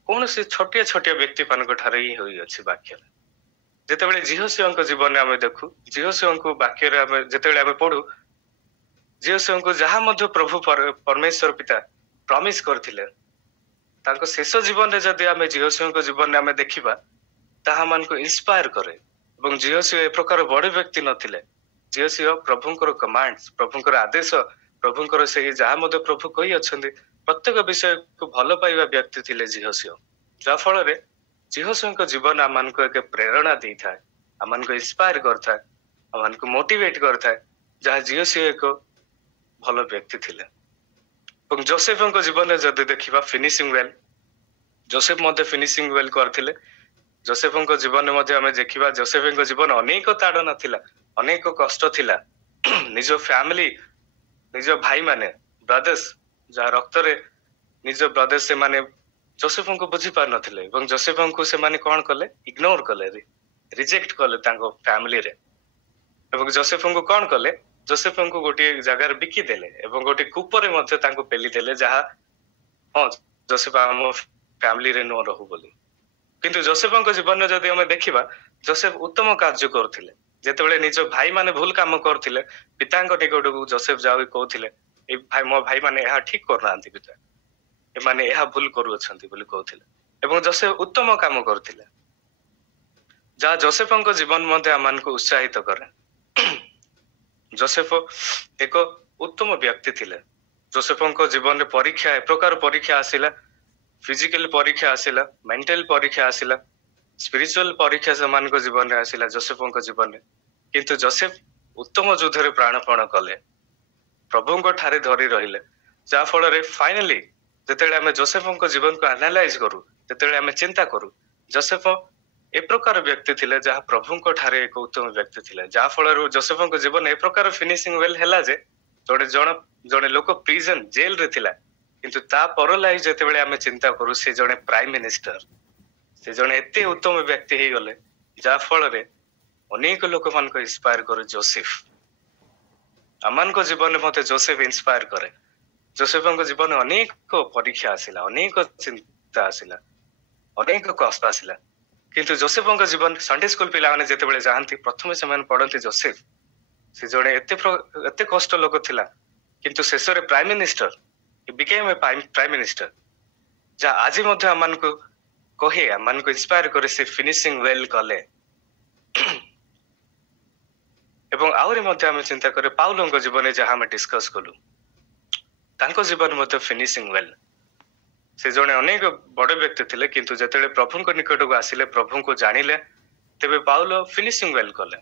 କୌଣସି ଛୋଟିଆ ଛୋଟିଆ ବ୍ୟକ୍ତି ମାନଙ୍କ ଠାରେ ହିଁ ହୋଇଅଛି ବାକ୍ୟରେ। ଯେତେବେଳେ ଝିଅସିଂହଙ୍କ ଜୀବନରେ ଆମେ ଦେଖୁ, ଝିଅସିଂହଙ୍କୁ ବାକ୍ୟରେ ଆମେ ଯେତେବେଳେ ଆମେ ପଢୁ, ଝିଅସିଂହଙ୍କୁ ଯାହା ମଧ୍ୟ ପ୍ରଭୁ ପରମେଶ୍ୱର ପିତା ପ୍ରମିସ କରିଥିଲେ, ତାଙ୍କ ଶେଷ ଜୀବନରେ ଯଦି ଆମେ ଝିଅସିଂହଙ୍କ ଜୀବନରେ ଆମେ ଦେଖିବା, ତାହା ମାନଙ୍କୁ ଇନ୍ସପାୟାର କରେ। ଏବଂ ଝିଅସିଂହ ଏ ପ୍ରକାର ବଡ ବ୍ୟକ୍ତି ନଥିଲେ। ଝିଅସିଂହ ପ୍ରଭୁଙ୍କର କମାଣ୍ଡ, ପ୍ରଭୁଙ୍କର ଆଦେଶ, ପ୍ରଭୁଙ୍କର ସେହି ଯାହା ମଧ୍ୟ ପ୍ରଭୁ କହି ଅଛନ୍ତି ପ୍ରତ୍ୟେକ ବିଷୟକୁ ଭଲ ପାଇବା ବ୍ୟକ୍ତି ଥିଲେ ଝିଅସିଂହ। ଯାହା ଫଳରେ ଝିଅସିଂହଙ୍କ ଜୀବନ ଆମମାନଙ୍କୁ ଏକ ପ୍ରେରଣା ଦେଇଥାଏ, ଆମମାନଙ୍କୁ ଇନ୍ସପାୟାର କରିଥାଏ, ଆମମାନଙ୍କୁ ମୋଟିଭେଟ କରିଥାଏ, ଯାହା ଝିଅସିଂହ ଏକ ଭଲ ବ୍ୟକ୍ତି ଥିଲେ। ଏବଂ ଯୋସେଫଙ୍କ ଜୀବନରେ ଯଦି ଦେଖିବା, ଫିନିସିଂ ୱେଲ୍, ଯୋସେଫ ମଧ୍ୟ ଫିନିସିଂ ୱେଲ୍ କରିଥିଲେ। ଯୋସେଫଙ୍କ ଜୀବନରେ ମଧ୍ୟ ଆମେ ଦେଖିବା, ଯୋସେଫଙ୍କ ଜୀବନ ଅନେକ ତାଡନା ଥିଲା, ଅନେକ କଷ୍ଟ ଥିଲା। ନିଜ ଫ୍ୟାମିଲି, ନିଜ ଭାଇମାନେ, ବ୍ରଦର୍ସ, ଯାହା ରକ୍ତରେ ନିଜ ବ୍ରଦର୍ସ, ସେମାନେ ଯୋସେଫଙ୍କୁ ବୁଝି ପାରୁନଥିଲେ ଏବଂ ଯୋସେଫଙ୍କୁ ସେମାନେ କଣ କଲେ, ଇଗ୍ନୋର କଲେ, ରିଜେକ୍ଟ କଲେ ତାଙ୍କ ଫ୍ୟାମିଲିରେ। ଏବଂ ଯୋସେଫଙ୍କୁ କଣ କଲେ, ଯୋସେଫଙ୍କୁ ଗୋଟିଏ ଜାଗାରେ ବିକି ଦେଲେ ଏବଂ ଗୋଟିଏ କୂପରେ ମଧ୍ୟ ତାଙ୍କୁ ପେଲି ଦେଲେ, ଯାହା ହଁ ଯୋସେଫ ଆମ ଫ୍ୟାମିଲିରେ ନ ରହୁ ବୋଲି। କିନ୍ତୁ ଯୋସେଫଙ୍କ ଜୀବନରେ ଯଦି ଆମେ ଦେଖିବା, ଯୋସେଫ ଉତ୍ତମ କାର୍ଯ୍ୟ କରୁଥିଲେ। ଯେତେବେଳେ ନିଜ ଭାଇ ମାନେ ଭୁଲ କାମ କରୁଥିଲେ, ପିତାଙ୍କ ନିକଟକୁ ଯୋସେଫ ଯାଇ କହୁଥିଲେ, ମୋ ଭାଇ ମାନେ ଏହା ଠିକ କରୁନାହାନ୍ତି ପିତା, ଏମାନେ ଏହା ଭୁଲ କରୁଅଛନ୍ତି ବୋଲି କହୁଥିଲେ। ଏବଂ ଯୋସେଫ ଉତ୍ତମ କାମ କରୁଥିଲେ, ଯାହା ଯୋସେଫଙ୍କ ଜୀବନ ମଧ୍ୟ ଆମମାନଙ୍କୁ ଉତ୍ସାହିତ କରେ। ଯୋସେଫ ଏକ ଉତ୍ତମ ବ୍ୟକ୍ତି ଥିଲେ। ଯୋସେଫଙ୍କ ଜୀବନରେ ପରୀକ୍ଷା, ଏ ପ୍ରକାର ପରୀକ୍ଷା ଆସିଲା, ଫିଜିକାଲ ପରୀକ୍ଷା ଆସିଲା, ମେଣ୍ଟାଲ ପରୀକ୍ଷା ଆସିଲା, ସ୍ପିରିଚୁଆଲ ପରୀକ୍ଷା ସେମାନଙ୍କ ଜୀବନରେ ଆସିଲା ଯୋସେଫଙ୍କ ଜୀବନରେ। କିନ୍ତୁ ଯୋସେଫ ଉତ୍ତମ ଯୁଦ୍ଧରେ ପ୍ରାଣପଣ କଲେ, ପ୍ରଭୁଙ୍କ ଠାରେ ଧରି ରହିଲେ, ଯାହା ଫଳରେ ଫାଇନାଲି ଯେତେବେଳେ ଆମେ ଯୋସେଫଙ୍କ ଜୀବନକୁ ଆନାଲାଇଜ କରୁ, ଯେତେବେଳେ ଆମେ ଚିନ୍ତା କରୁ, ଯୋସେଫ ଏ ପ୍ରକାର ବ୍ୟକ୍ତି ଥିଲେ ଯାହା ପ୍ରଭୁଙ୍କ ଠାରେ ଏକ ଉତ୍ତମ ବ୍ୟକ୍ତି ଥିଲେ। ଯାହା ଫଳରେ ଯୋସେଫଙ୍କ ଜୀବନ ଏ ପ୍ରକାର ଫିନିସିଂ ୱେଲ୍ ହେଲା ଯେ ଜଣେ ଲୋକ ପ୍ରିଜନ ଜେଲରେ ଥିଲା, କିନ୍ତୁ ତା ପର ଲାଇଫ ଯେତେବେଳେ ଆମେ ଚିନ୍ତା କରୁ, ସେ ଜଣେ ପ୍ରାଇମ ମିନିଷ୍ଟର, ସେ ଜଣେ ଏତେ ଉତ୍ତମ ବ୍ୟକ୍ତି ହେଇଗଲେ, ଯାହା ଫଳରେ ଅନେକ ଲୋକମାନଙ୍କୁ ଇନ୍ସପାୟାର କରେ ଯୋସେଫ। ଆମମାନଙ୍କ ଜୀବନରେ ମତେ ଯୋସେଫ ଇନ୍ସପାୟାର କରେ। ଯୋସେଫଙ୍କ ଜୀବନରେ ଅନେକ ପରୀକ୍ଷା ଆସିଲା, ଅନେକ ଚିନ୍ତା ଆସିଲା, ଅନେକ କଷ୍ଟ ଆସିଲା, କିନ୍ତୁ ଯୋସେଫଙ୍କ ଜୀବନ, ସଣ୍ଡେ ସ୍କୁଲ ପିଲାମାନେ ଯେତେବେଳେ ଯାଆନ୍ତି, ପ୍ରଥମେ ସେମାନେ ପଢନ୍ତି ଯୋସେଫ। ସେ ଜଣେ ଏତେ କଷ୍ଟ ଲୋକ ଥିଲା, କିନ୍ତୁ ଶେଷରେ ପ୍ରାଇମ ମିନିଷ୍ଟର, ବିକେମ୍ ଏ ପ୍ରାଇମ ମିନିଷ୍ଟର, ଯାହା ଆଜି ମଧ୍ୟ ଆମମାନଙ୍କୁ କହେ, ଆମମାନଙ୍କୁ ଇନ୍ସପାୟାର କରେ, ସେ ଫିନିସିଂ ୱେଲ୍ କଲେ। ଏବଂ ଆହୁରି ମଧ୍ୟ ଆମେ ଚିନ୍ତା କରେ ପାଉଲଙ୍କ ଜୀବନରେ, ଯାହା ଆମେ ଡିସ୍କସ କଲୁ, ତାଙ୍କ ଜୀବନ ମଧ୍ୟ ଫିନିସିଂ ୱେଲ୍। ସେ ଜଣେ ଅନେକ ବଡ ବ୍ୟକ୍ତି ଥିଲେ, କିନ୍ତୁ ଯେତେବେଳେ ପ୍ରଭୁଙ୍କ ନିକଟକୁ ଆସିଲେ, ପ୍ରଭୁଙ୍କୁ ଜାଣିଲେ, ତେବେ ପାଉଲ ଫିନିସିଂ ୱେଲ୍ କଲେ।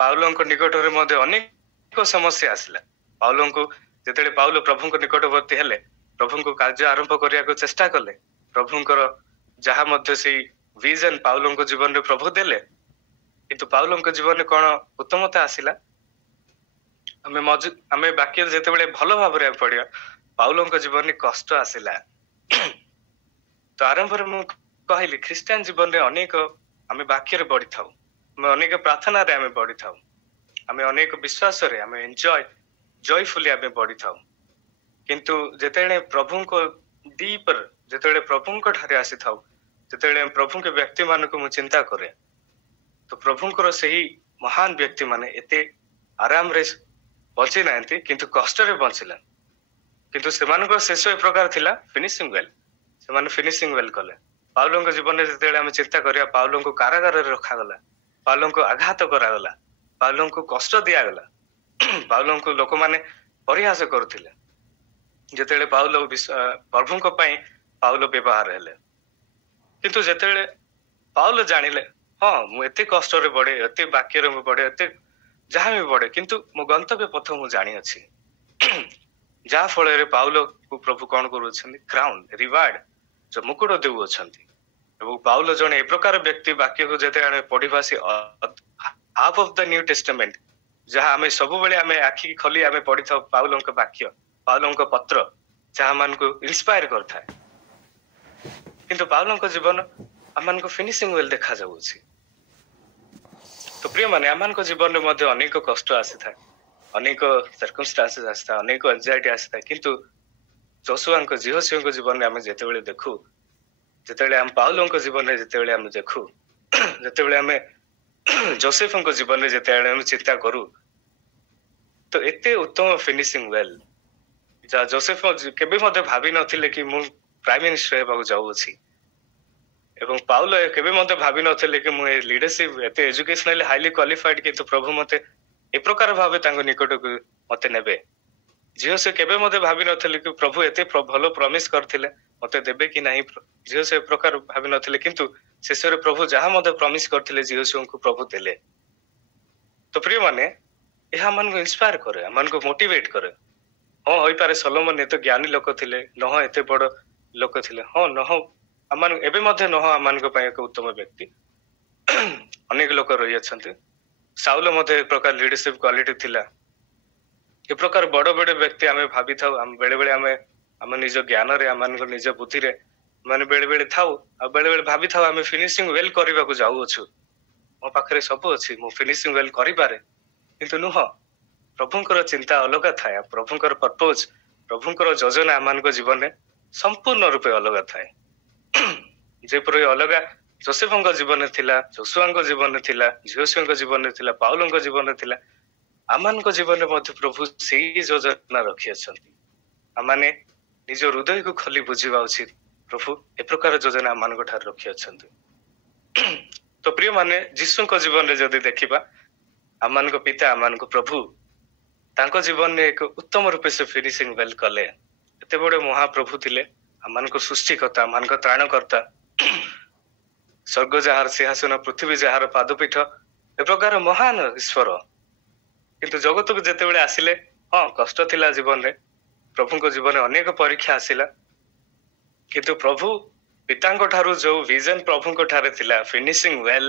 ପାଉଲଙ୍କ ନିକଟରେ ମଧ୍ୟ ଅନେକ ସମସ୍ୟା ଆସିଲା। ପାଉଲଙ୍କୁ ଯେତେବେଳେ ପାଉଲ ପ୍ରଭୁଙ୍କ ନିକଟବର୍ତ୍ତୀ ହେଲେ, ପ୍ରଭୁଙ୍କୁ କାର୍ଯ୍ୟ ଆରମ୍ଭ କରିବାକୁ ଚେଷ୍ଟା କଲେ, ପ୍ରଭୁଙ୍କର ଯାହା ମଧ୍ୟ ସେଇ ଭିଜନ ପାଉଲଙ୍କ ଜୀବନରେ ପ୍ରଭୁ ଦେଲେ, କିନ୍ତୁ ପାଉଲଙ୍କ ଜୀବନରେ କଣ ଉତ୍ତମତା ଆସିଲା, ଆମେ ବାକ୍ୟରେ ଯେତେବେଳେ ଭଲ ଭାବରେ ପଢିବା, ପାଉଲଙ୍କ ଜୀବନରେ କଷ୍ଟ ଆସିଲା। ତ ଆରମ୍ଭରେ ମୁଁ କହିଲି, ଖ୍ରୀଷ୍ଟିଆନ ଜୀବନରେ ଅନେକ ଆମେ ବାକ୍ୟରେ ବଢିଥାଉ, ଆମେ ଅନେକ ପ୍ରାର୍ଥନାରେ ଆମେ ବଢିଥାଉ, ଆମେ ଅନେକ ବିଶ୍ୱାସରେ ଆମେ ଜୟଫୁଲି ଆମେ ବଢିଥାଉ। କିନ୍ତୁ ଯେତେବେଳେ ପ୍ରଭୁଙ୍କ ଡିପର, ଯେତେବେଳେ ପ୍ରଭୁଙ୍କ ଠାରେ ଆସିଥାଉ, ଯେତେବେଳେ ପ୍ରଭୁଙ୍କ ବ୍ୟକ୍ତି ମାନଙ୍କୁ ମୁଁ ଚିନ୍ତା କରେ, ତ ପ୍ରଭୁଙ୍କର ସେହି ମହାନ ବ୍ୟକ୍ତି ମାନେ ଏତେ ଆରାମରେ ବଞ୍ଚି ନାହାନ୍ତି, କିନ୍ତୁ କଷ୍ଟରେ ବଞ୍ଚିଲେ। କିନ୍ତୁ ସେମାନଙ୍କର ଶେଷ ଏ ପ୍ରକାର ଥିଲା, ଫିନିସିଂ ୱେଲ୍। ସେମାନେ ଫିନିସିଂ ୱେଲ୍ କଲେ। ପାଉଲଙ୍କ ଜୀବନରେ ଯେତେବେଳେ ଆମେ ଚିନ୍ତା କରିବା, ପାଉଲଙ୍କୁ କାରାଗାରରେ ରଖାଗଲା, ପାଉଲଙ୍କୁ ଆଘାତ କରାଗଲା, ପାଉଲଙ୍କୁ କଷ୍ଟ ଦିଆଗଲା, ପାଉଲଙ୍କୁ ଲୋକମାନେ ପରିହାସ କରୁଥିଲେ। ଯେତେବେଳେ ପାଉଲ ପ୍ରଭୁଙ୍କ ପାଇଁ ପାଉଲ ବ୍ୟବହାର ହେଲେ, କିନ୍ତୁ ଯେତେବେଳେ ପାଉଲ ଜାଣିଲେ, ହଁ ମୁଁ ଏତେ କଷ୍ଟରେ ବଢେ, ଏତେ ବାକ୍ୟରେ ମୁଁ ବଢେ, ଏତେ ଯାହା ବି ବଢେ, କିନ୍ତୁ ମୋ ଗନ୍ତବ୍ୟ ପଥ ମୁଁ ଜାଣିଅଛି। ଯାହା ଫଳରେ ପାଉଲକୁ ପ୍ରଭୁ କଣ କରୁଛନ୍ତି? କ୍ରାଉନ ରିୱାର୍ଡ ଯୋଉ ମୁକୁଟ ଦେଉଅଛନ୍ତି। ଏବଂ ପାଉଲ ଜଣେ ଏ ପ୍ରକାର ବ୍ୟକ୍ତି, ବାକ୍ୟକୁ ଯେତେବେଳେ ପଢିବା ସେ ହାଫ୍ ଅଫ ଦ ନ୍ୟୁ ଟେଷ୍ଟମେଣ୍ଟ, ଯାହା ଆମେ ସବୁବେଳେ ଆମେ ଆଖି ଖୋଲି ଆମେ ପଢିଥାଉ ପାଉଲଙ୍କ ବାକ୍ୟ, ପାଉଲଙ୍କ ପତ୍ର, ଯାହା ମାନଙ୍କୁ ଇନ୍ସପାୟାର କରିଥାଏ। କିନ୍ତୁ ପାଉଲଙ୍କ ଜୀବନ ଆମମାନଙ୍କୁ ଫିନିସିଂ ୱେଲ ଦେଖାଯାଉଛି। ତ ପ୍ରିୟ ମାନେ, ଆମମାନଙ୍କ ଜୀବନରେ ମଧ୍ୟ ଅନେକ କଷ୍ଟ ଆସିଥାଏ, ଅନେକ ସର୍କମଷ୍ଟାନ୍ସେସ୍ ଆସିଥାଏ, ଅନେକ ଏନ୍ଜାଇଟି ଆସିଥାଏ। କିନ୍ତୁ ଯଶୁଆଙ୍କ ଜିହୋଶୁଆଙ୍କ ଜୀବନରେ ଆମେ ଯେତେବେଳେ ଦେଖୁ, ଯେତେବେଳେ ଆମେ ପାଉଲଙ୍କ ଜୀବନରେ ଯେତେବେଳେ ଆମେ ଦେଖୁ, ଯେତେବେଳେ ଆମେ ଯୋସେଫଙ୍କ ଜୀବନରେ ଯେତେବେଳେ ଆମେ ଚିନ୍ତା କରୁ, ତ ଏତେ ଉତ୍ତମ ଫିନିସିଂ ୱେଲ, ଯାହା ଯୋସେଫ କେବେ ମଧ୍ୟ ଭାବି ନଥିଲେ କି ମୁଁ ପ୍ରାଇମ ମିନିଷ୍ଟର ହେବାକୁ ଯାଉଅଛି। ଏବଂ ପାଉଲ କେବେ ମଧ୍ୟ ଭାବି ନଥିଲେ କି ମୁଁ ଏ ଲିଡରସିପ ଏତେ ଏଜୁକେସନାଲି ହାଇଲି କ୍ୱାଲିଫାଇଡ, କିନ୍ତୁ ପ୍ରଭୁ ମତେ ଏ ପ୍ରକାର ଭାବେ ତାଙ୍କ ନିକଟକୁ ମତେ ନେବେ। ଝିଅ ସେ କେବେ ମଧ୍ୟ ଭାବି ନଥିଲେ କି ପ୍ରଭୁ ଏତେ ଭଲ ପ୍ରମିସ କରିଥିଲେ ମତେ ଦେବେ କି ନାହିଁ। ଝିଅ ସେ ପ୍ରକାର ଭାବି ନଥିଲେ, କିନ୍ତୁ ଶେଷରେ ପ୍ରଭୁ ଯାହା ମଧ୍ୟ ପ୍ରମିସ କରିଥିଲେ ଝିଅଙ୍କୁ ପ୍ରଭୁ ଦେଲେ। ତ ପ୍ରିୟ ମାନେ, ଏହା ଆମମାନଙ୍କୁ ଇନ୍ସପାୟାର କରେ, ଆମମାନଙ୍କୁ ମୋଟିଭେଟ କରେ। ହଁ, ହୋଇପାରେ ସଲୋମନ ଏତେ ଜ୍ଞାନୀ ଲୋକ ଥିଲେ, ନହ ଏତେ ବଡ ଲୋକ ଥିଲେ, ହଁ ନହ ଏବେ ମଧ୍ୟ ନହ ଆମମାନଙ୍କ ପାଇଁ ଏକ ଉତ୍ତମ ବ୍ୟକ୍ତି। ଅନେକ ଲୋକ ରହିଅଛନ୍ତି। ସାଉଲ ମଧ୍ୟ ଏ ପ୍ରକାର ଲିଡରସିପ କ୍ୱାଲିଟି ଥିଲା। ଏ ପ୍ରକାର ବଡ ବଡ ବ୍ୟକ୍ତି ଆମେ ଭାବିଥାଉ, ବେଳେ ବେଳେ ଆମେ ଆମ ନିଜ ଜ୍ଞାନରେ, ଆମମାନଙ୍କ ନିଜ ବୁଦ୍ଧିରେ ମାନେ ବେଳେ ବେଳେ ଥାଉ, ଆଉ ବେଳେ ବେଳେ ଭାବିଥାଉ ଆମେ ଫିନିସିଂ ୱେଲ କରିବାକୁ ଯାଉଅଛୁ, ମୋ ପାଖରେ ସବୁ ଅଛି, ମୁଁ ଫିନିସିଂ ୱେଲ କରିପାରେ। କିନ୍ତୁ ନୁହଁ, ପ୍ରଭୁଙ୍କର ଚିନ୍ତା ଅଲଗା ଥାଏ। ପ୍ରଭୁଙ୍କର ପର୍ପୋଜ, ପ୍ରଭୁଙ୍କର ଯୋଜନା ଆମମାନଙ୍କ ଜୀବନରେ ସମ୍ପୂର୍ଣ୍ଣ ରୂପେ ଅଲଗା ଥାଏ। ଯେପରି ଅଲଗା ଯୋସେଫଙ୍କ ଜୀବନରେ ଥିଲା, ଯୋଶୁଆଙ୍କ ଜୀବନରେ ଥିଲା, ଝିଅସୁଆଙ୍କ ଜୀବନରେ ଥିଲା, ପାଉଲଙ୍କ ଜୀବନରେ ଥିଲା, ଆମମାନଙ୍କ ଜୀବନରେ ମଧ୍ୟ ପ୍ରଭୁ ସେଇ ଯୋଜନା ରଖିଅଛନ୍ତି। ଆମମାନେ ନିଜ ହୃଦୟକୁ ଖୋଲି ବୁଝିବା ଉଚିତ, ପ୍ରଭୁ ଏ ପ୍ରକାର ଯୋଜନା ଆମମାନଙ୍କ ଠାରେ ରଖିଅଛନ୍ତି। ତ ପ୍ରିୟ ମାନେ, ଯୀଶୁଙ୍କ ଜୀବନରେ ଯଦି ଦେଖିବା, ଆମମାନଙ୍କ ପିତା, ଆମମାନଙ୍କ ପ୍ରଭୁ, ତାଙ୍କ ଜୀବନରେ ଏକ ଉତ୍ତମ ରୂପେ ସେ ଫିନିସିଂ ୱେଲ କଲେ। ଏତେ ବଡ ମହାପ୍ରଭୁ ଥିଲେ, ଆମମାନଙ୍କ ସୃଷ୍ଟିକର୍ତ୍ତା, ଆମମାନଙ୍କ ତ୍ରାଣକର୍ତ୍ତା, ସ୍ୱର୍ଗ ଯାହାର ସିଂହାସନ, ପୃଥିବୀ ଯାହାର ପାଦପୀଠ, ଏ ପ୍ରକାର ମହାନ ଈଶ୍ୱର। କିନ୍ତୁ ଜଗତକୁ ଯେତେବେଳେ ଆସିଲେ, ହଁ କଷ୍ଟ ଥିଲା ଜୀବନରେ, ପ୍ରଭୁଙ୍କ ଜୀବନରେ ଅନେକ ପରୀକ୍ଷା ଆସିଲା, କିନ୍ତୁ ପ୍ରଭୁ ପିତାଙ୍କ ଠାରୁ ଯୋଉ ଭିଜନ ପ୍ରଭୁଙ୍କ ଠାରେ ଥିଲା, finishing well,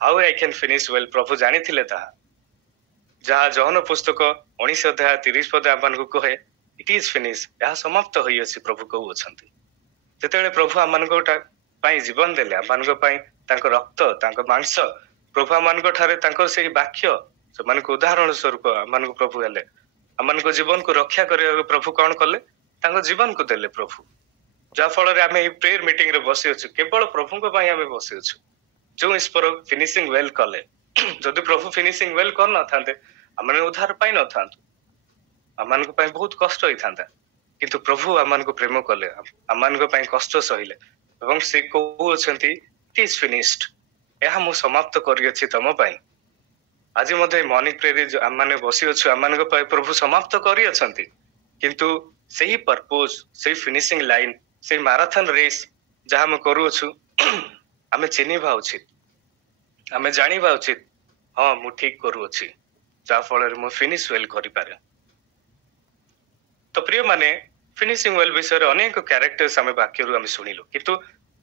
how I can finish well, ପ୍ରଭୁ ଜାଣିଥିଲେ ତାହା। ଯାହା ଜହନ ପୁସ୍ତକ 19 ଅଧ୍ୟାୟ 30 ପଦ ଆମମାନଙ୍କୁ କହେ, ଇଟ ଇଜ ଫିନିଶ, ଏହା ସମାପ୍ତ ହୋଇଅଛି, ପ୍ରଭୁ କହୁଅଛନ୍ତି। ଯେତେବେଳେ ପ୍ରଭୁ ଆମମାନଙ୍କ ପାଇଁ ଜୀବନ ଦେଲେ, ଆମମାନଙ୍କ ପାଇଁ ତାଙ୍କ ରକ୍ତ, ତାଙ୍କ ମାଂସ, ପ୍ରଭୁ ଆମମାନଙ୍କ ଠାରେ ତାଙ୍କର ସେଇ ବାକ୍ୟ, ସେମାନଙ୍କୁ ଉଦାହରଣ ସ୍ୱରୂପ ଆମମାନଙ୍କୁ ପ୍ରଭୁ ହେଲେ। ଆମମାନଙ୍କ ଜୀବନକୁ ରକ୍ଷା କରିବାକୁ ପ୍ରଭୁ କଣ କଲେ? ତାଙ୍କ ଜୀବନକୁ ଦେଲେ ପ୍ରଭୁ। ଯାହା ଫଳରେ ଆମେ ଏଇ ପ୍ରେୟର ମିଟିଂରେ ବସିଅଛୁ, କେବଳ ପ୍ରଭୁଙ୍କ ପାଇଁ ଆମେ ବସିଅଛୁ, ଯୋଉ ଈଶ୍ୱର ଫିନିସିଂ ୱେଲ କଲେ। ଯଦି ପ୍ରଭୁ ଫିନିସିଂ ୱେଲ କରିନଥାନ୍ତେ, ଆମେ ଉଦ୍ଧାର ପାଇନଥାନ୍ତୁ, ଆମମାନଙ୍କ ପାଇଁ ବହୁତ କଷ୍ଟ ହେଇଥାନ୍ତା। କିନ୍ତୁ ପ୍ରଭୁ ଆମମାନଙ୍କୁ ପ୍ରେମ କଲେ, ଆମମାନଙ୍କ ପାଇଁ କଷ୍ଟ ସହିଲେ, ଏବଂ ସେ କହୁଅଛନ୍ତି ଇଟ ଇଜ ଫିନିଶ୍ଡ, ଏହା ମୁଁ ସମାପ୍ତ କରିଅଛି ତମ ପାଇଁ। ଆଜି ମଧ୍ୟ ଏ ମର୍ଣ୍ଣିଂ ପ୍ରେୟରରେ ଆମମାନେ ବସିଅଛୁ, ଆମମାନଙ୍କ ପାଇଁ ପ୍ରଭୁ ସମାପ୍ତ କରିଅଛନ୍ତି। କିନ୍ତୁ ସେହି ପର୍ପୋଜ, ସେଇ ଫିନିସିଂ ଲାଇନ, ସେଇ ମାରାଥନ ରେସ୍ ଯାହା ଆମେ କରୁଅଛୁ, ଆମେ ଚିହ୍ନିବା ଉଚିତ, ଆମେ ଜାଣିବା ଉଚିତ, ହଁ ମୁଁ ଠିକ କରୁଅଛି, ଯାହା ଫଳରେ ମୁଁ ଫିନିଶ ୱେଲ କରିପାରେ। ତ ପ୍ରିୟ ମାନେ, ଫିନିସିଂ ୱେଲ ବିଷୟରେ ଅନେକ କ୍ୟାରେକ୍ଟର୍ସ ଆମେ ବାକ୍ୟରୁ ଆମେ ଶୁଣିଲୁ, କିନ୍ତୁ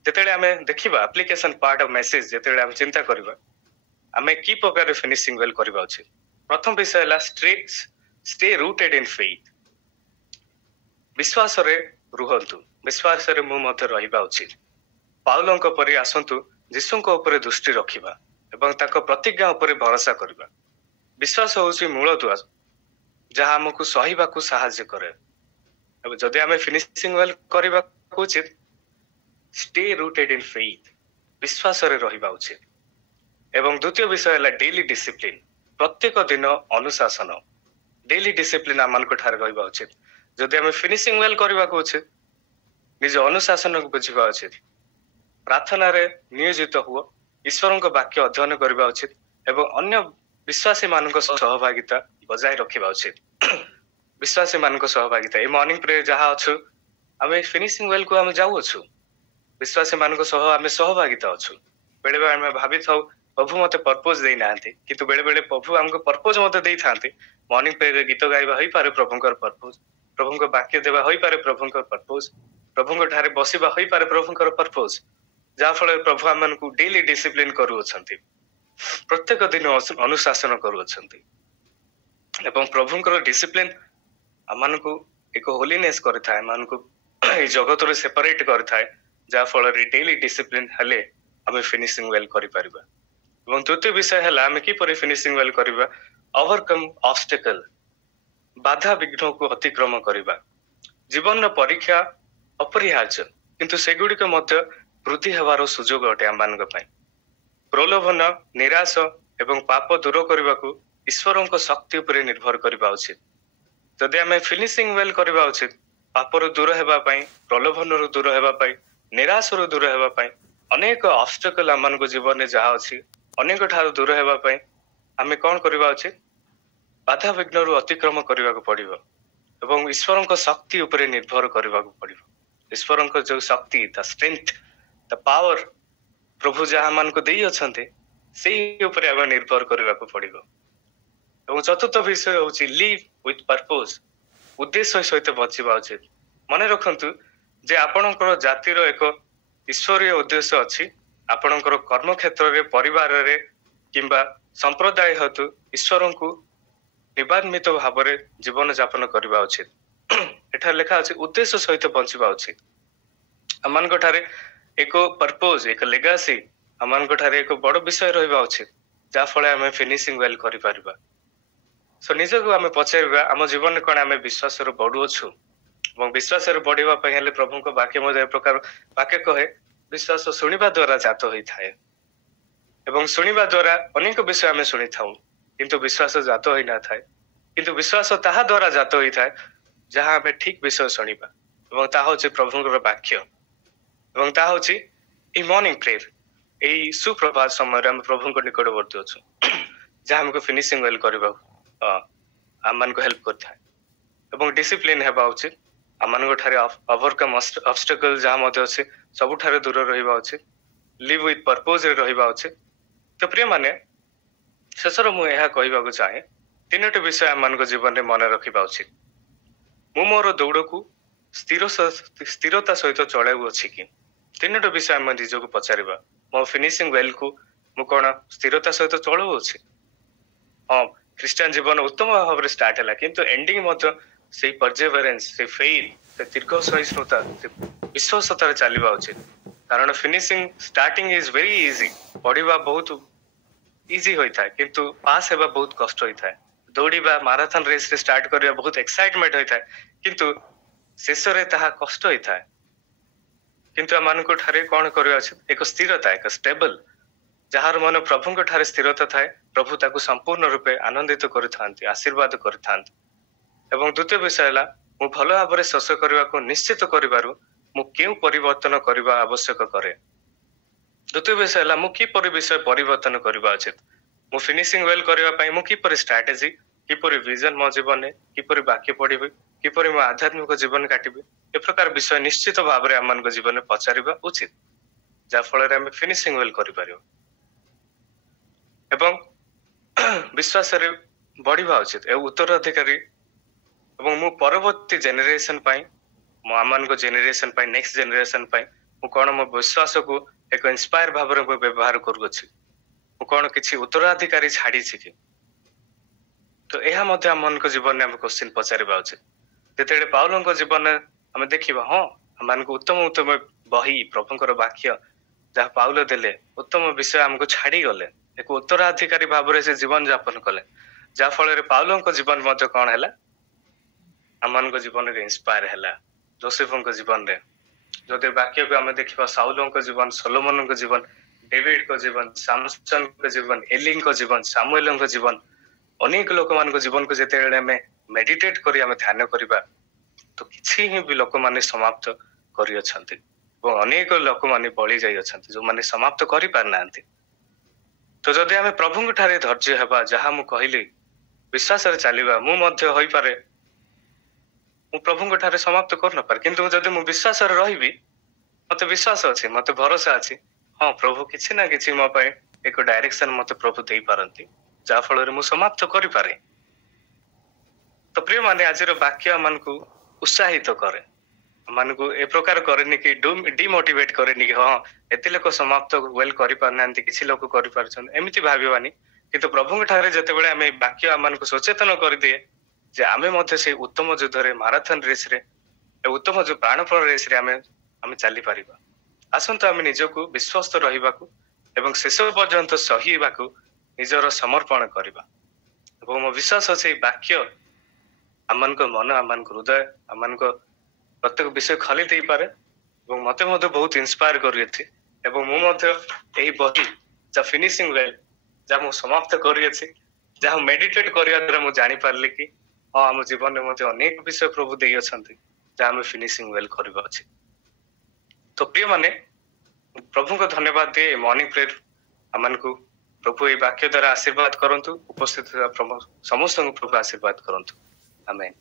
ଯେତେବେଳେ ଆମେ ଦେଖିବା ଆପ୍ଲିକେସନ ପାର୍ଟ ଅଫ ମେସେଜ, ଯେତେବେଳେ ଆମେ ଚିନ୍ତା କରିବା ଆମେ କି ପ୍ରକାର ଫିନିସିଂ ୱେଲ କରିବା ଉଚିତ, ପ୍ରଥମ ବିଷୟ ହେଲା ଷ୍ଟେ ରୁଟେଡ ଇନ ଫେଥ। ବିଶ୍ୱାସରେ ରୁହନ୍ତୁ, ବିଶ୍ୱାସରେ ମୁଁ ମଧ୍ୟ ରହିବା ଉଚିତ। ପାଉଲଙ୍କ ପରି ଆସନ୍ତୁ ଯୀଶୁଙ୍କ ଉପରେ ଦୃଷ୍ଟି ରଖିବା ଏବଂ ତାଙ୍କ ପ୍ରତିଜ୍ଞା ଉପରେ ଭରସା କରିବା। ବିଶ୍ୱାସ ହେଉଛି ମୂଳଦୁଆ, ଯାହା ଆମକୁ ସହିବାକୁ ସାହାଯ୍ୟ କରେ। ଏବେ ଯଦି ଆମେ ଫିନିସିଂ ୱେଲ କରିବାକୁ ଉଚିତ, ଷ୍ଟେ ରୁଟେଡ ଇନ ଫେଥ, ବିଶ୍ୱାସରେ ରହିବା ଉଚିତ। ଏବଂ ଦ୍ୱିତୀୟ ବିଷୟ ହେଲା ଡେଲି ଡିସିପ୍ଲିନ, ପ୍ରତ୍ୟେକ ଦିନ ଅନୁଶାସନ। ଡେଲି ଡିସିପ୍ଲିନ ଆମମାନଙ୍କ ଠାରେ ରହିବା ଉଚିତ। ଯଦି ଆମେ ଫିନିସିଂ ୱେଲ କରିବାକୁ ଉଚିତ, ନିଜ ଅନୁଶାସନକୁ ବୁଝିବା ଉଚିତ, ପ୍ରାର୍ଥନାରେ ନିୟୋଜିତ ହୁଅ, ଈଶ୍ୱରଙ୍କ ବାକ୍ୟ ଅଧ୍ୟୟନ କରିବା ଉଚିତ ଏବଂ ଅନ୍ୟ ବିଶ୍ୱାସୀ ମାନଙ୍କ ସହ ସହଭାଗିତା ବଜାୟ ରଖିବା ଉଚିତ। ବିଶ୍ୱାସୀ ମାନଙ୍କ ସହଭାଗିତା, এই ମର୍ଣ୍ଣିଂ ପ୍ରେୟର ଯାହା ଅଛୁ, ଆମେ ଫିନିସିଂ ୱେଲ କୁ ଆମେ ଯାଉଅଛୁ, ବିଶ୍ୱାସୀ ମାନଙ୍କ ସହ ଆମେ ସହଭାଗିତା ଅଛୁ। ବେଳେବେଳେ ଆମେ ଭାବିଥାଉ ପ୍ରଭୁ ମତେ ପର୍ପୋଜ ଦେଇନାହାନ୍ତି, କିନ୍ତୁ ବେଳେ ବେଳେ ପ୍ରଭୁ ଆମକୁ ପର୍ପୋଜ ମଧ୍ୟ ଦେଇଥାନ୍ତି। ମର୍ଣ୍ଣିଂ ପ୍ରେୟରରେ ଗୀତ ଗାଇବା ହେଇପାରେ ପ୍ରଭୁଙ୍କର ପର୍ପୋଜ, प्रभु वाक्य देवा होई पारे प्रभु पर्पज प्रभु ठारे बसिबा होई पारे प्रभु पर्पज जहा फल प्रभु आम को डेली डिसिप्लिन करूछंती प्रत्येक दिन अनुशासन करूछंती एवं प्रभुंकर डिसिप्लिन आम को एक होलीनेस करथाय मान को ए जगत रे सेपरेट करथाय जहा फल रे डेली डिसिप्लिन हले आम फिनिशिंग वेल करि परिबा एवं द्वितीय विषय है आम किपर फिनिशिंग वेल करवा ओवरकम ऑब्स्टेकल बाधा विघ्न को अतिक्रम करवा जीवन परीक्षा अपरिहार्य किंतु सेगुड़िक मध्य वृद्धि हेबार सुजोग अटे आम मान प्रलोभन निराश एवं पाप दूर करने को ईश्वर शक्ति उपर निर्भर करवा उचित जदि आम फिनिशिंग वेल करवा उचित पापर दूर हेबाई प्रलोभन दूर हेबाई निराश दूर हेबाई अनेक ऑब्स्टेकल आम जीवन में जहाँ अच्छी अनेक ठार दूर हेबाई आम कौन करवा उचित बाधा विघ्न अतिक्रम करने को पड़ो एवं ईश्वर शक्ति उपर निर्भर करने को पड़ो ईश्वर जो शक्ति द स्ट्रेंथ द पावर प्रभु जहाँ मान को दे अच्छे से आम निर्भर करने को पड़ो एवं चतुर्थ विषय हूँ लिव विथ पर्पज उद्देश्य सहित बचवा उचित मन रखु जे आपणकर जातिर एक ईश्वरीय उद्देश्य अच्छी आपणकर कर्म क्षेत्र में परिवार रे किंबा संप्रदाय हेतु ईश्वर को निबान्वित भाव में जीवन यापन करवा उचित एठार लिखा अच्छे उद्देश्य सहित बचवा उचित आम एक पर्पज एक लेगासी आम एक बड़ विषय रहा उचित जहाँ फल आम फिनिशिंग वेल कर सो निज को आम पचार आम जीवन कौन आम विश्वास बढ़ुअछु विश्वास बढ़ापी प्रभु वाक्य मध्य प्रकार वाक्य कहे विश्वास शुणा द्वारा जात होता है एवं शुणा द्वारा अनेक विषय आम शुणी था किंतु विश्वास जात हो न था किंतु विश्वास ताहा द्वारा जात होता है जहाँ आम ठीक विषय शुणा और ताहा हूँ प्रभुंर वाक्य और ताहा हूँ ये मॉर्निंग प्रेयर यही सुप्रभात समय आम प्रभु निकटवर्ती अच्छु जहाँ आमको फिनिशिंग वेल करने आम मान को हेल्प करता है डिसिप्लिन हेबा उचित आम ओवरकम ऑब्स्टेकल जहाँ अच्छे सबुठारे दूर रहा उचित लिव विथ पर्पज रहा उचित तो प्रिय माने शेषर मुझे कहवाक चाहे तीनोटी विषय आम मान जीवन में मन रखा उचित मु मोर दौड़ को स्थिरता सहित चलाऊ अच्छी कि तीनोटी विषय आम निजक पचार मो फिनिशिंग वेल को मु कौन स्थिरता सहित चलाऊ अच्छी हाँ ख्रीस्टान जीवन उत्तम भाव में स्टार्ट है किंतु एंडिंग से परजेवरेंस से फेथ से दीर्घ सहिष्णुता से विश्वासतार चलवा उचित कारण finishing starting is very easy पढ़ा बहुत इजी होता है किंतु पास होगा बहुत कष्ट होता है दौड़ा माराथन रेस रे स्टार्ट करवा बहुत एक्साइटमेंट होता है किंतु शेष में ताहा कष्ट होता है किंतु आम ठारे कौन करवा उचित एक स्थिरता एक स्टेबल जार मन प्रभु ठारे स्थिरता थाए प्रभु ताकू संपूर्ण रूपे आनंदित करथांती आशीर्वाद करथांती एवं द्वितीय विषय है मु भल भाव में शेष करने को निश्चित करिबारु मु केउ परिवर्तन करबा आवश्यक करे द्वितीय विषय है मु किपरि विषय परिवर्तन करबा उचित मु फिनिशिंग वेल करबा पई मु किपरि स्ट्रेटजी किपरि विजन मो जीवन में किपरि वाक्य पढ़िबि किपरि मो आध्यात्मिक जीवन काटिबि ए प्रकार विषय निश्चित भाव में आम जीवन में पचारिबा उचित जहा फल आम फिनिशिंग वेल करिपारिबा एवं विश्वास रे बढ़िबा उचित ए उत्तराधिकारी एवं मु परवर्ती जेनेरेशन पाई मो आमान को जेनेरेशन पाई नेक्स्ट जेनेरेशन पाई मु कोन मो विश्वास को एक इंस्पायर भाव रे व्यवहार करूछि मु कोन किछि उत्तराधिकारी छाड़ी छि कि तो एहा मध्ये आमान को जीवन में हम क्वेश्चन पचारिबा उचित जेतेडे पाउलों को जीवन में हम देखिबा हां आमान को उत्तम उत्तम बही प्रभुंकर वाक्य जहा पाउल देले उत्तम विषय हमको छाड़ी गले एक उत्तराधिकारी भाव में से जीवन यापन कले जहा फल पाउलों को जीवन मध्य कौन है आम जीवन में इंस्पायर है जोसेफ को जीवन में जदि वाक्य को आम देखा साउलों को जीवन सोलोमन को जीवन डेविड को जीवन सामसन को जीवन एली को जीवन सामुएल को जीवन अनेक लोक मान जीवन को जिते आम मेडिटेट करी आम ध्यान करवा तो किसी ही भी लोक मैंने समाप्त कर अनेक लोक मैंने बड़ी जाइ जो मैंने समाप्त कर पारना तो जदि आम प्रभु ठारे धैर्य हेबा जहाँ मु कहली विश्वास चलवा मु पारे मु प्रभु ठारे समाप्त कर न पारे किंतु जदि मु विश्वास रही मत विश्वास अच्छे मत भरोसा अच्छी हाँ प्रभु किसी ना किसी मो पाए एक डायरेक्शन मत प्रभु दे पारती जहा फल मु समाप्त कर पारे तो प्रिय माने आज वाक्य मान को उत्साहित करे ଆମମାନଙ୍କୁ ଏ ପ୍ରକାର କରେନି କି ଡିମୋଟିଭେଟ କରେନି କି ହଁ ଏତେ ଲୋକ ସମାପ୍ତ ୱେଲ କରିପାରୁନାହାନ୍ତି କିଛି ଲୋକ କରିପାରୁଛନ୍ତି ଏମିତି ଭାବିବାନି କିନ୍ତୁ ପ୍ରଭୁଙ୍କ ଠାରେ ଯେତେବେଳେ ଆମେ ବାକ୍ୟ ଆମମାନଙ୍କୁ ସଚେତନ କରିଦିଏ ଯେ ଆମେ ମଧ୍ୟ ସେଇ ଉତ୍ତମ ଯୁଦ୍ଧରେ ମାରାଥନ ରେସରେ ଉତ୍ତମ ଯୋଉ ପ୍ରାଣପଣ ରେସରେ ଆମେ ଚାଲିପାରିବା। ଆସନ୍ତୁ ଆମେ ନିଜକୁ ବିଶ୍ୱସ୍ତ ରହିବାକୁ ଏବଂ ଶେଷ ପର୍ଯ୍ୟନ୍ତ ସହିବାକୁ ନିଜର ସମର୍ପଣ କରିବା ଏବଂ ମୋ ବିଶ୍ୱାସ ଅଛି ବାକ୍ୟ ଆମମାନଙ୍କ ମନ ଆମମାନଙ୍କ ହୃଦୟ ଆମମାନଙ୍କ ପ୍ରତ୍ୟେକ ବିଷୟ ଖୋଲି ଦେଇପାରେ ଏବଂ ମତେ ମଧ୍ୟ ବହୁତ ଇନ୍ସପାୟାର କରିଅଛି ଏବଂ ମୁଁ ମଧ୍ୟ ଏହି ବହି ଯା ଫିନିସିଂ ୱେଲ୍ ଯାହା ମୁଁ ସମାପ୍ତ କରିଅଛି ଯାହା ମେଡିଟେଟ କରିବା ଦ୍ୱାରା ମୁଁ ଜାଣିପାରିଲି କି ହଁ ଆମ ଜୀବନରେ ମଧ୍ୟ ଅନେକ ବିଷୟ ପ୍ରଭୁ ଦେଇଅଛନ୍ତି ଯାହା ଆମେ ଫିନିସିଂ ୱେଲ୍ କରିବା ଅଛି। ତ ପ୍ରିୟମାନେ ପ୍ରଭୁଙ୍କ ଧନ୍ୟବାଦ ଦିଏ ମର୍ଣ୍ଣିଂ ପ୍ରେୟର ଆମମାନଙ୍କୁ ପ୍ରଭୁ ଏହି ବାକ୍ୟ ଦ୍ୱାରା ଆଶୀର୍ବାଦ କରନ୍ତୁ ଉପସ୍ଥିତ ଥିବା ସମସ୍ତଙ୍କୁ ପ୍ରଭୁ ଆଶୀର୍ବାଦ କରନ୍ତୁ। ଆମେନ୍।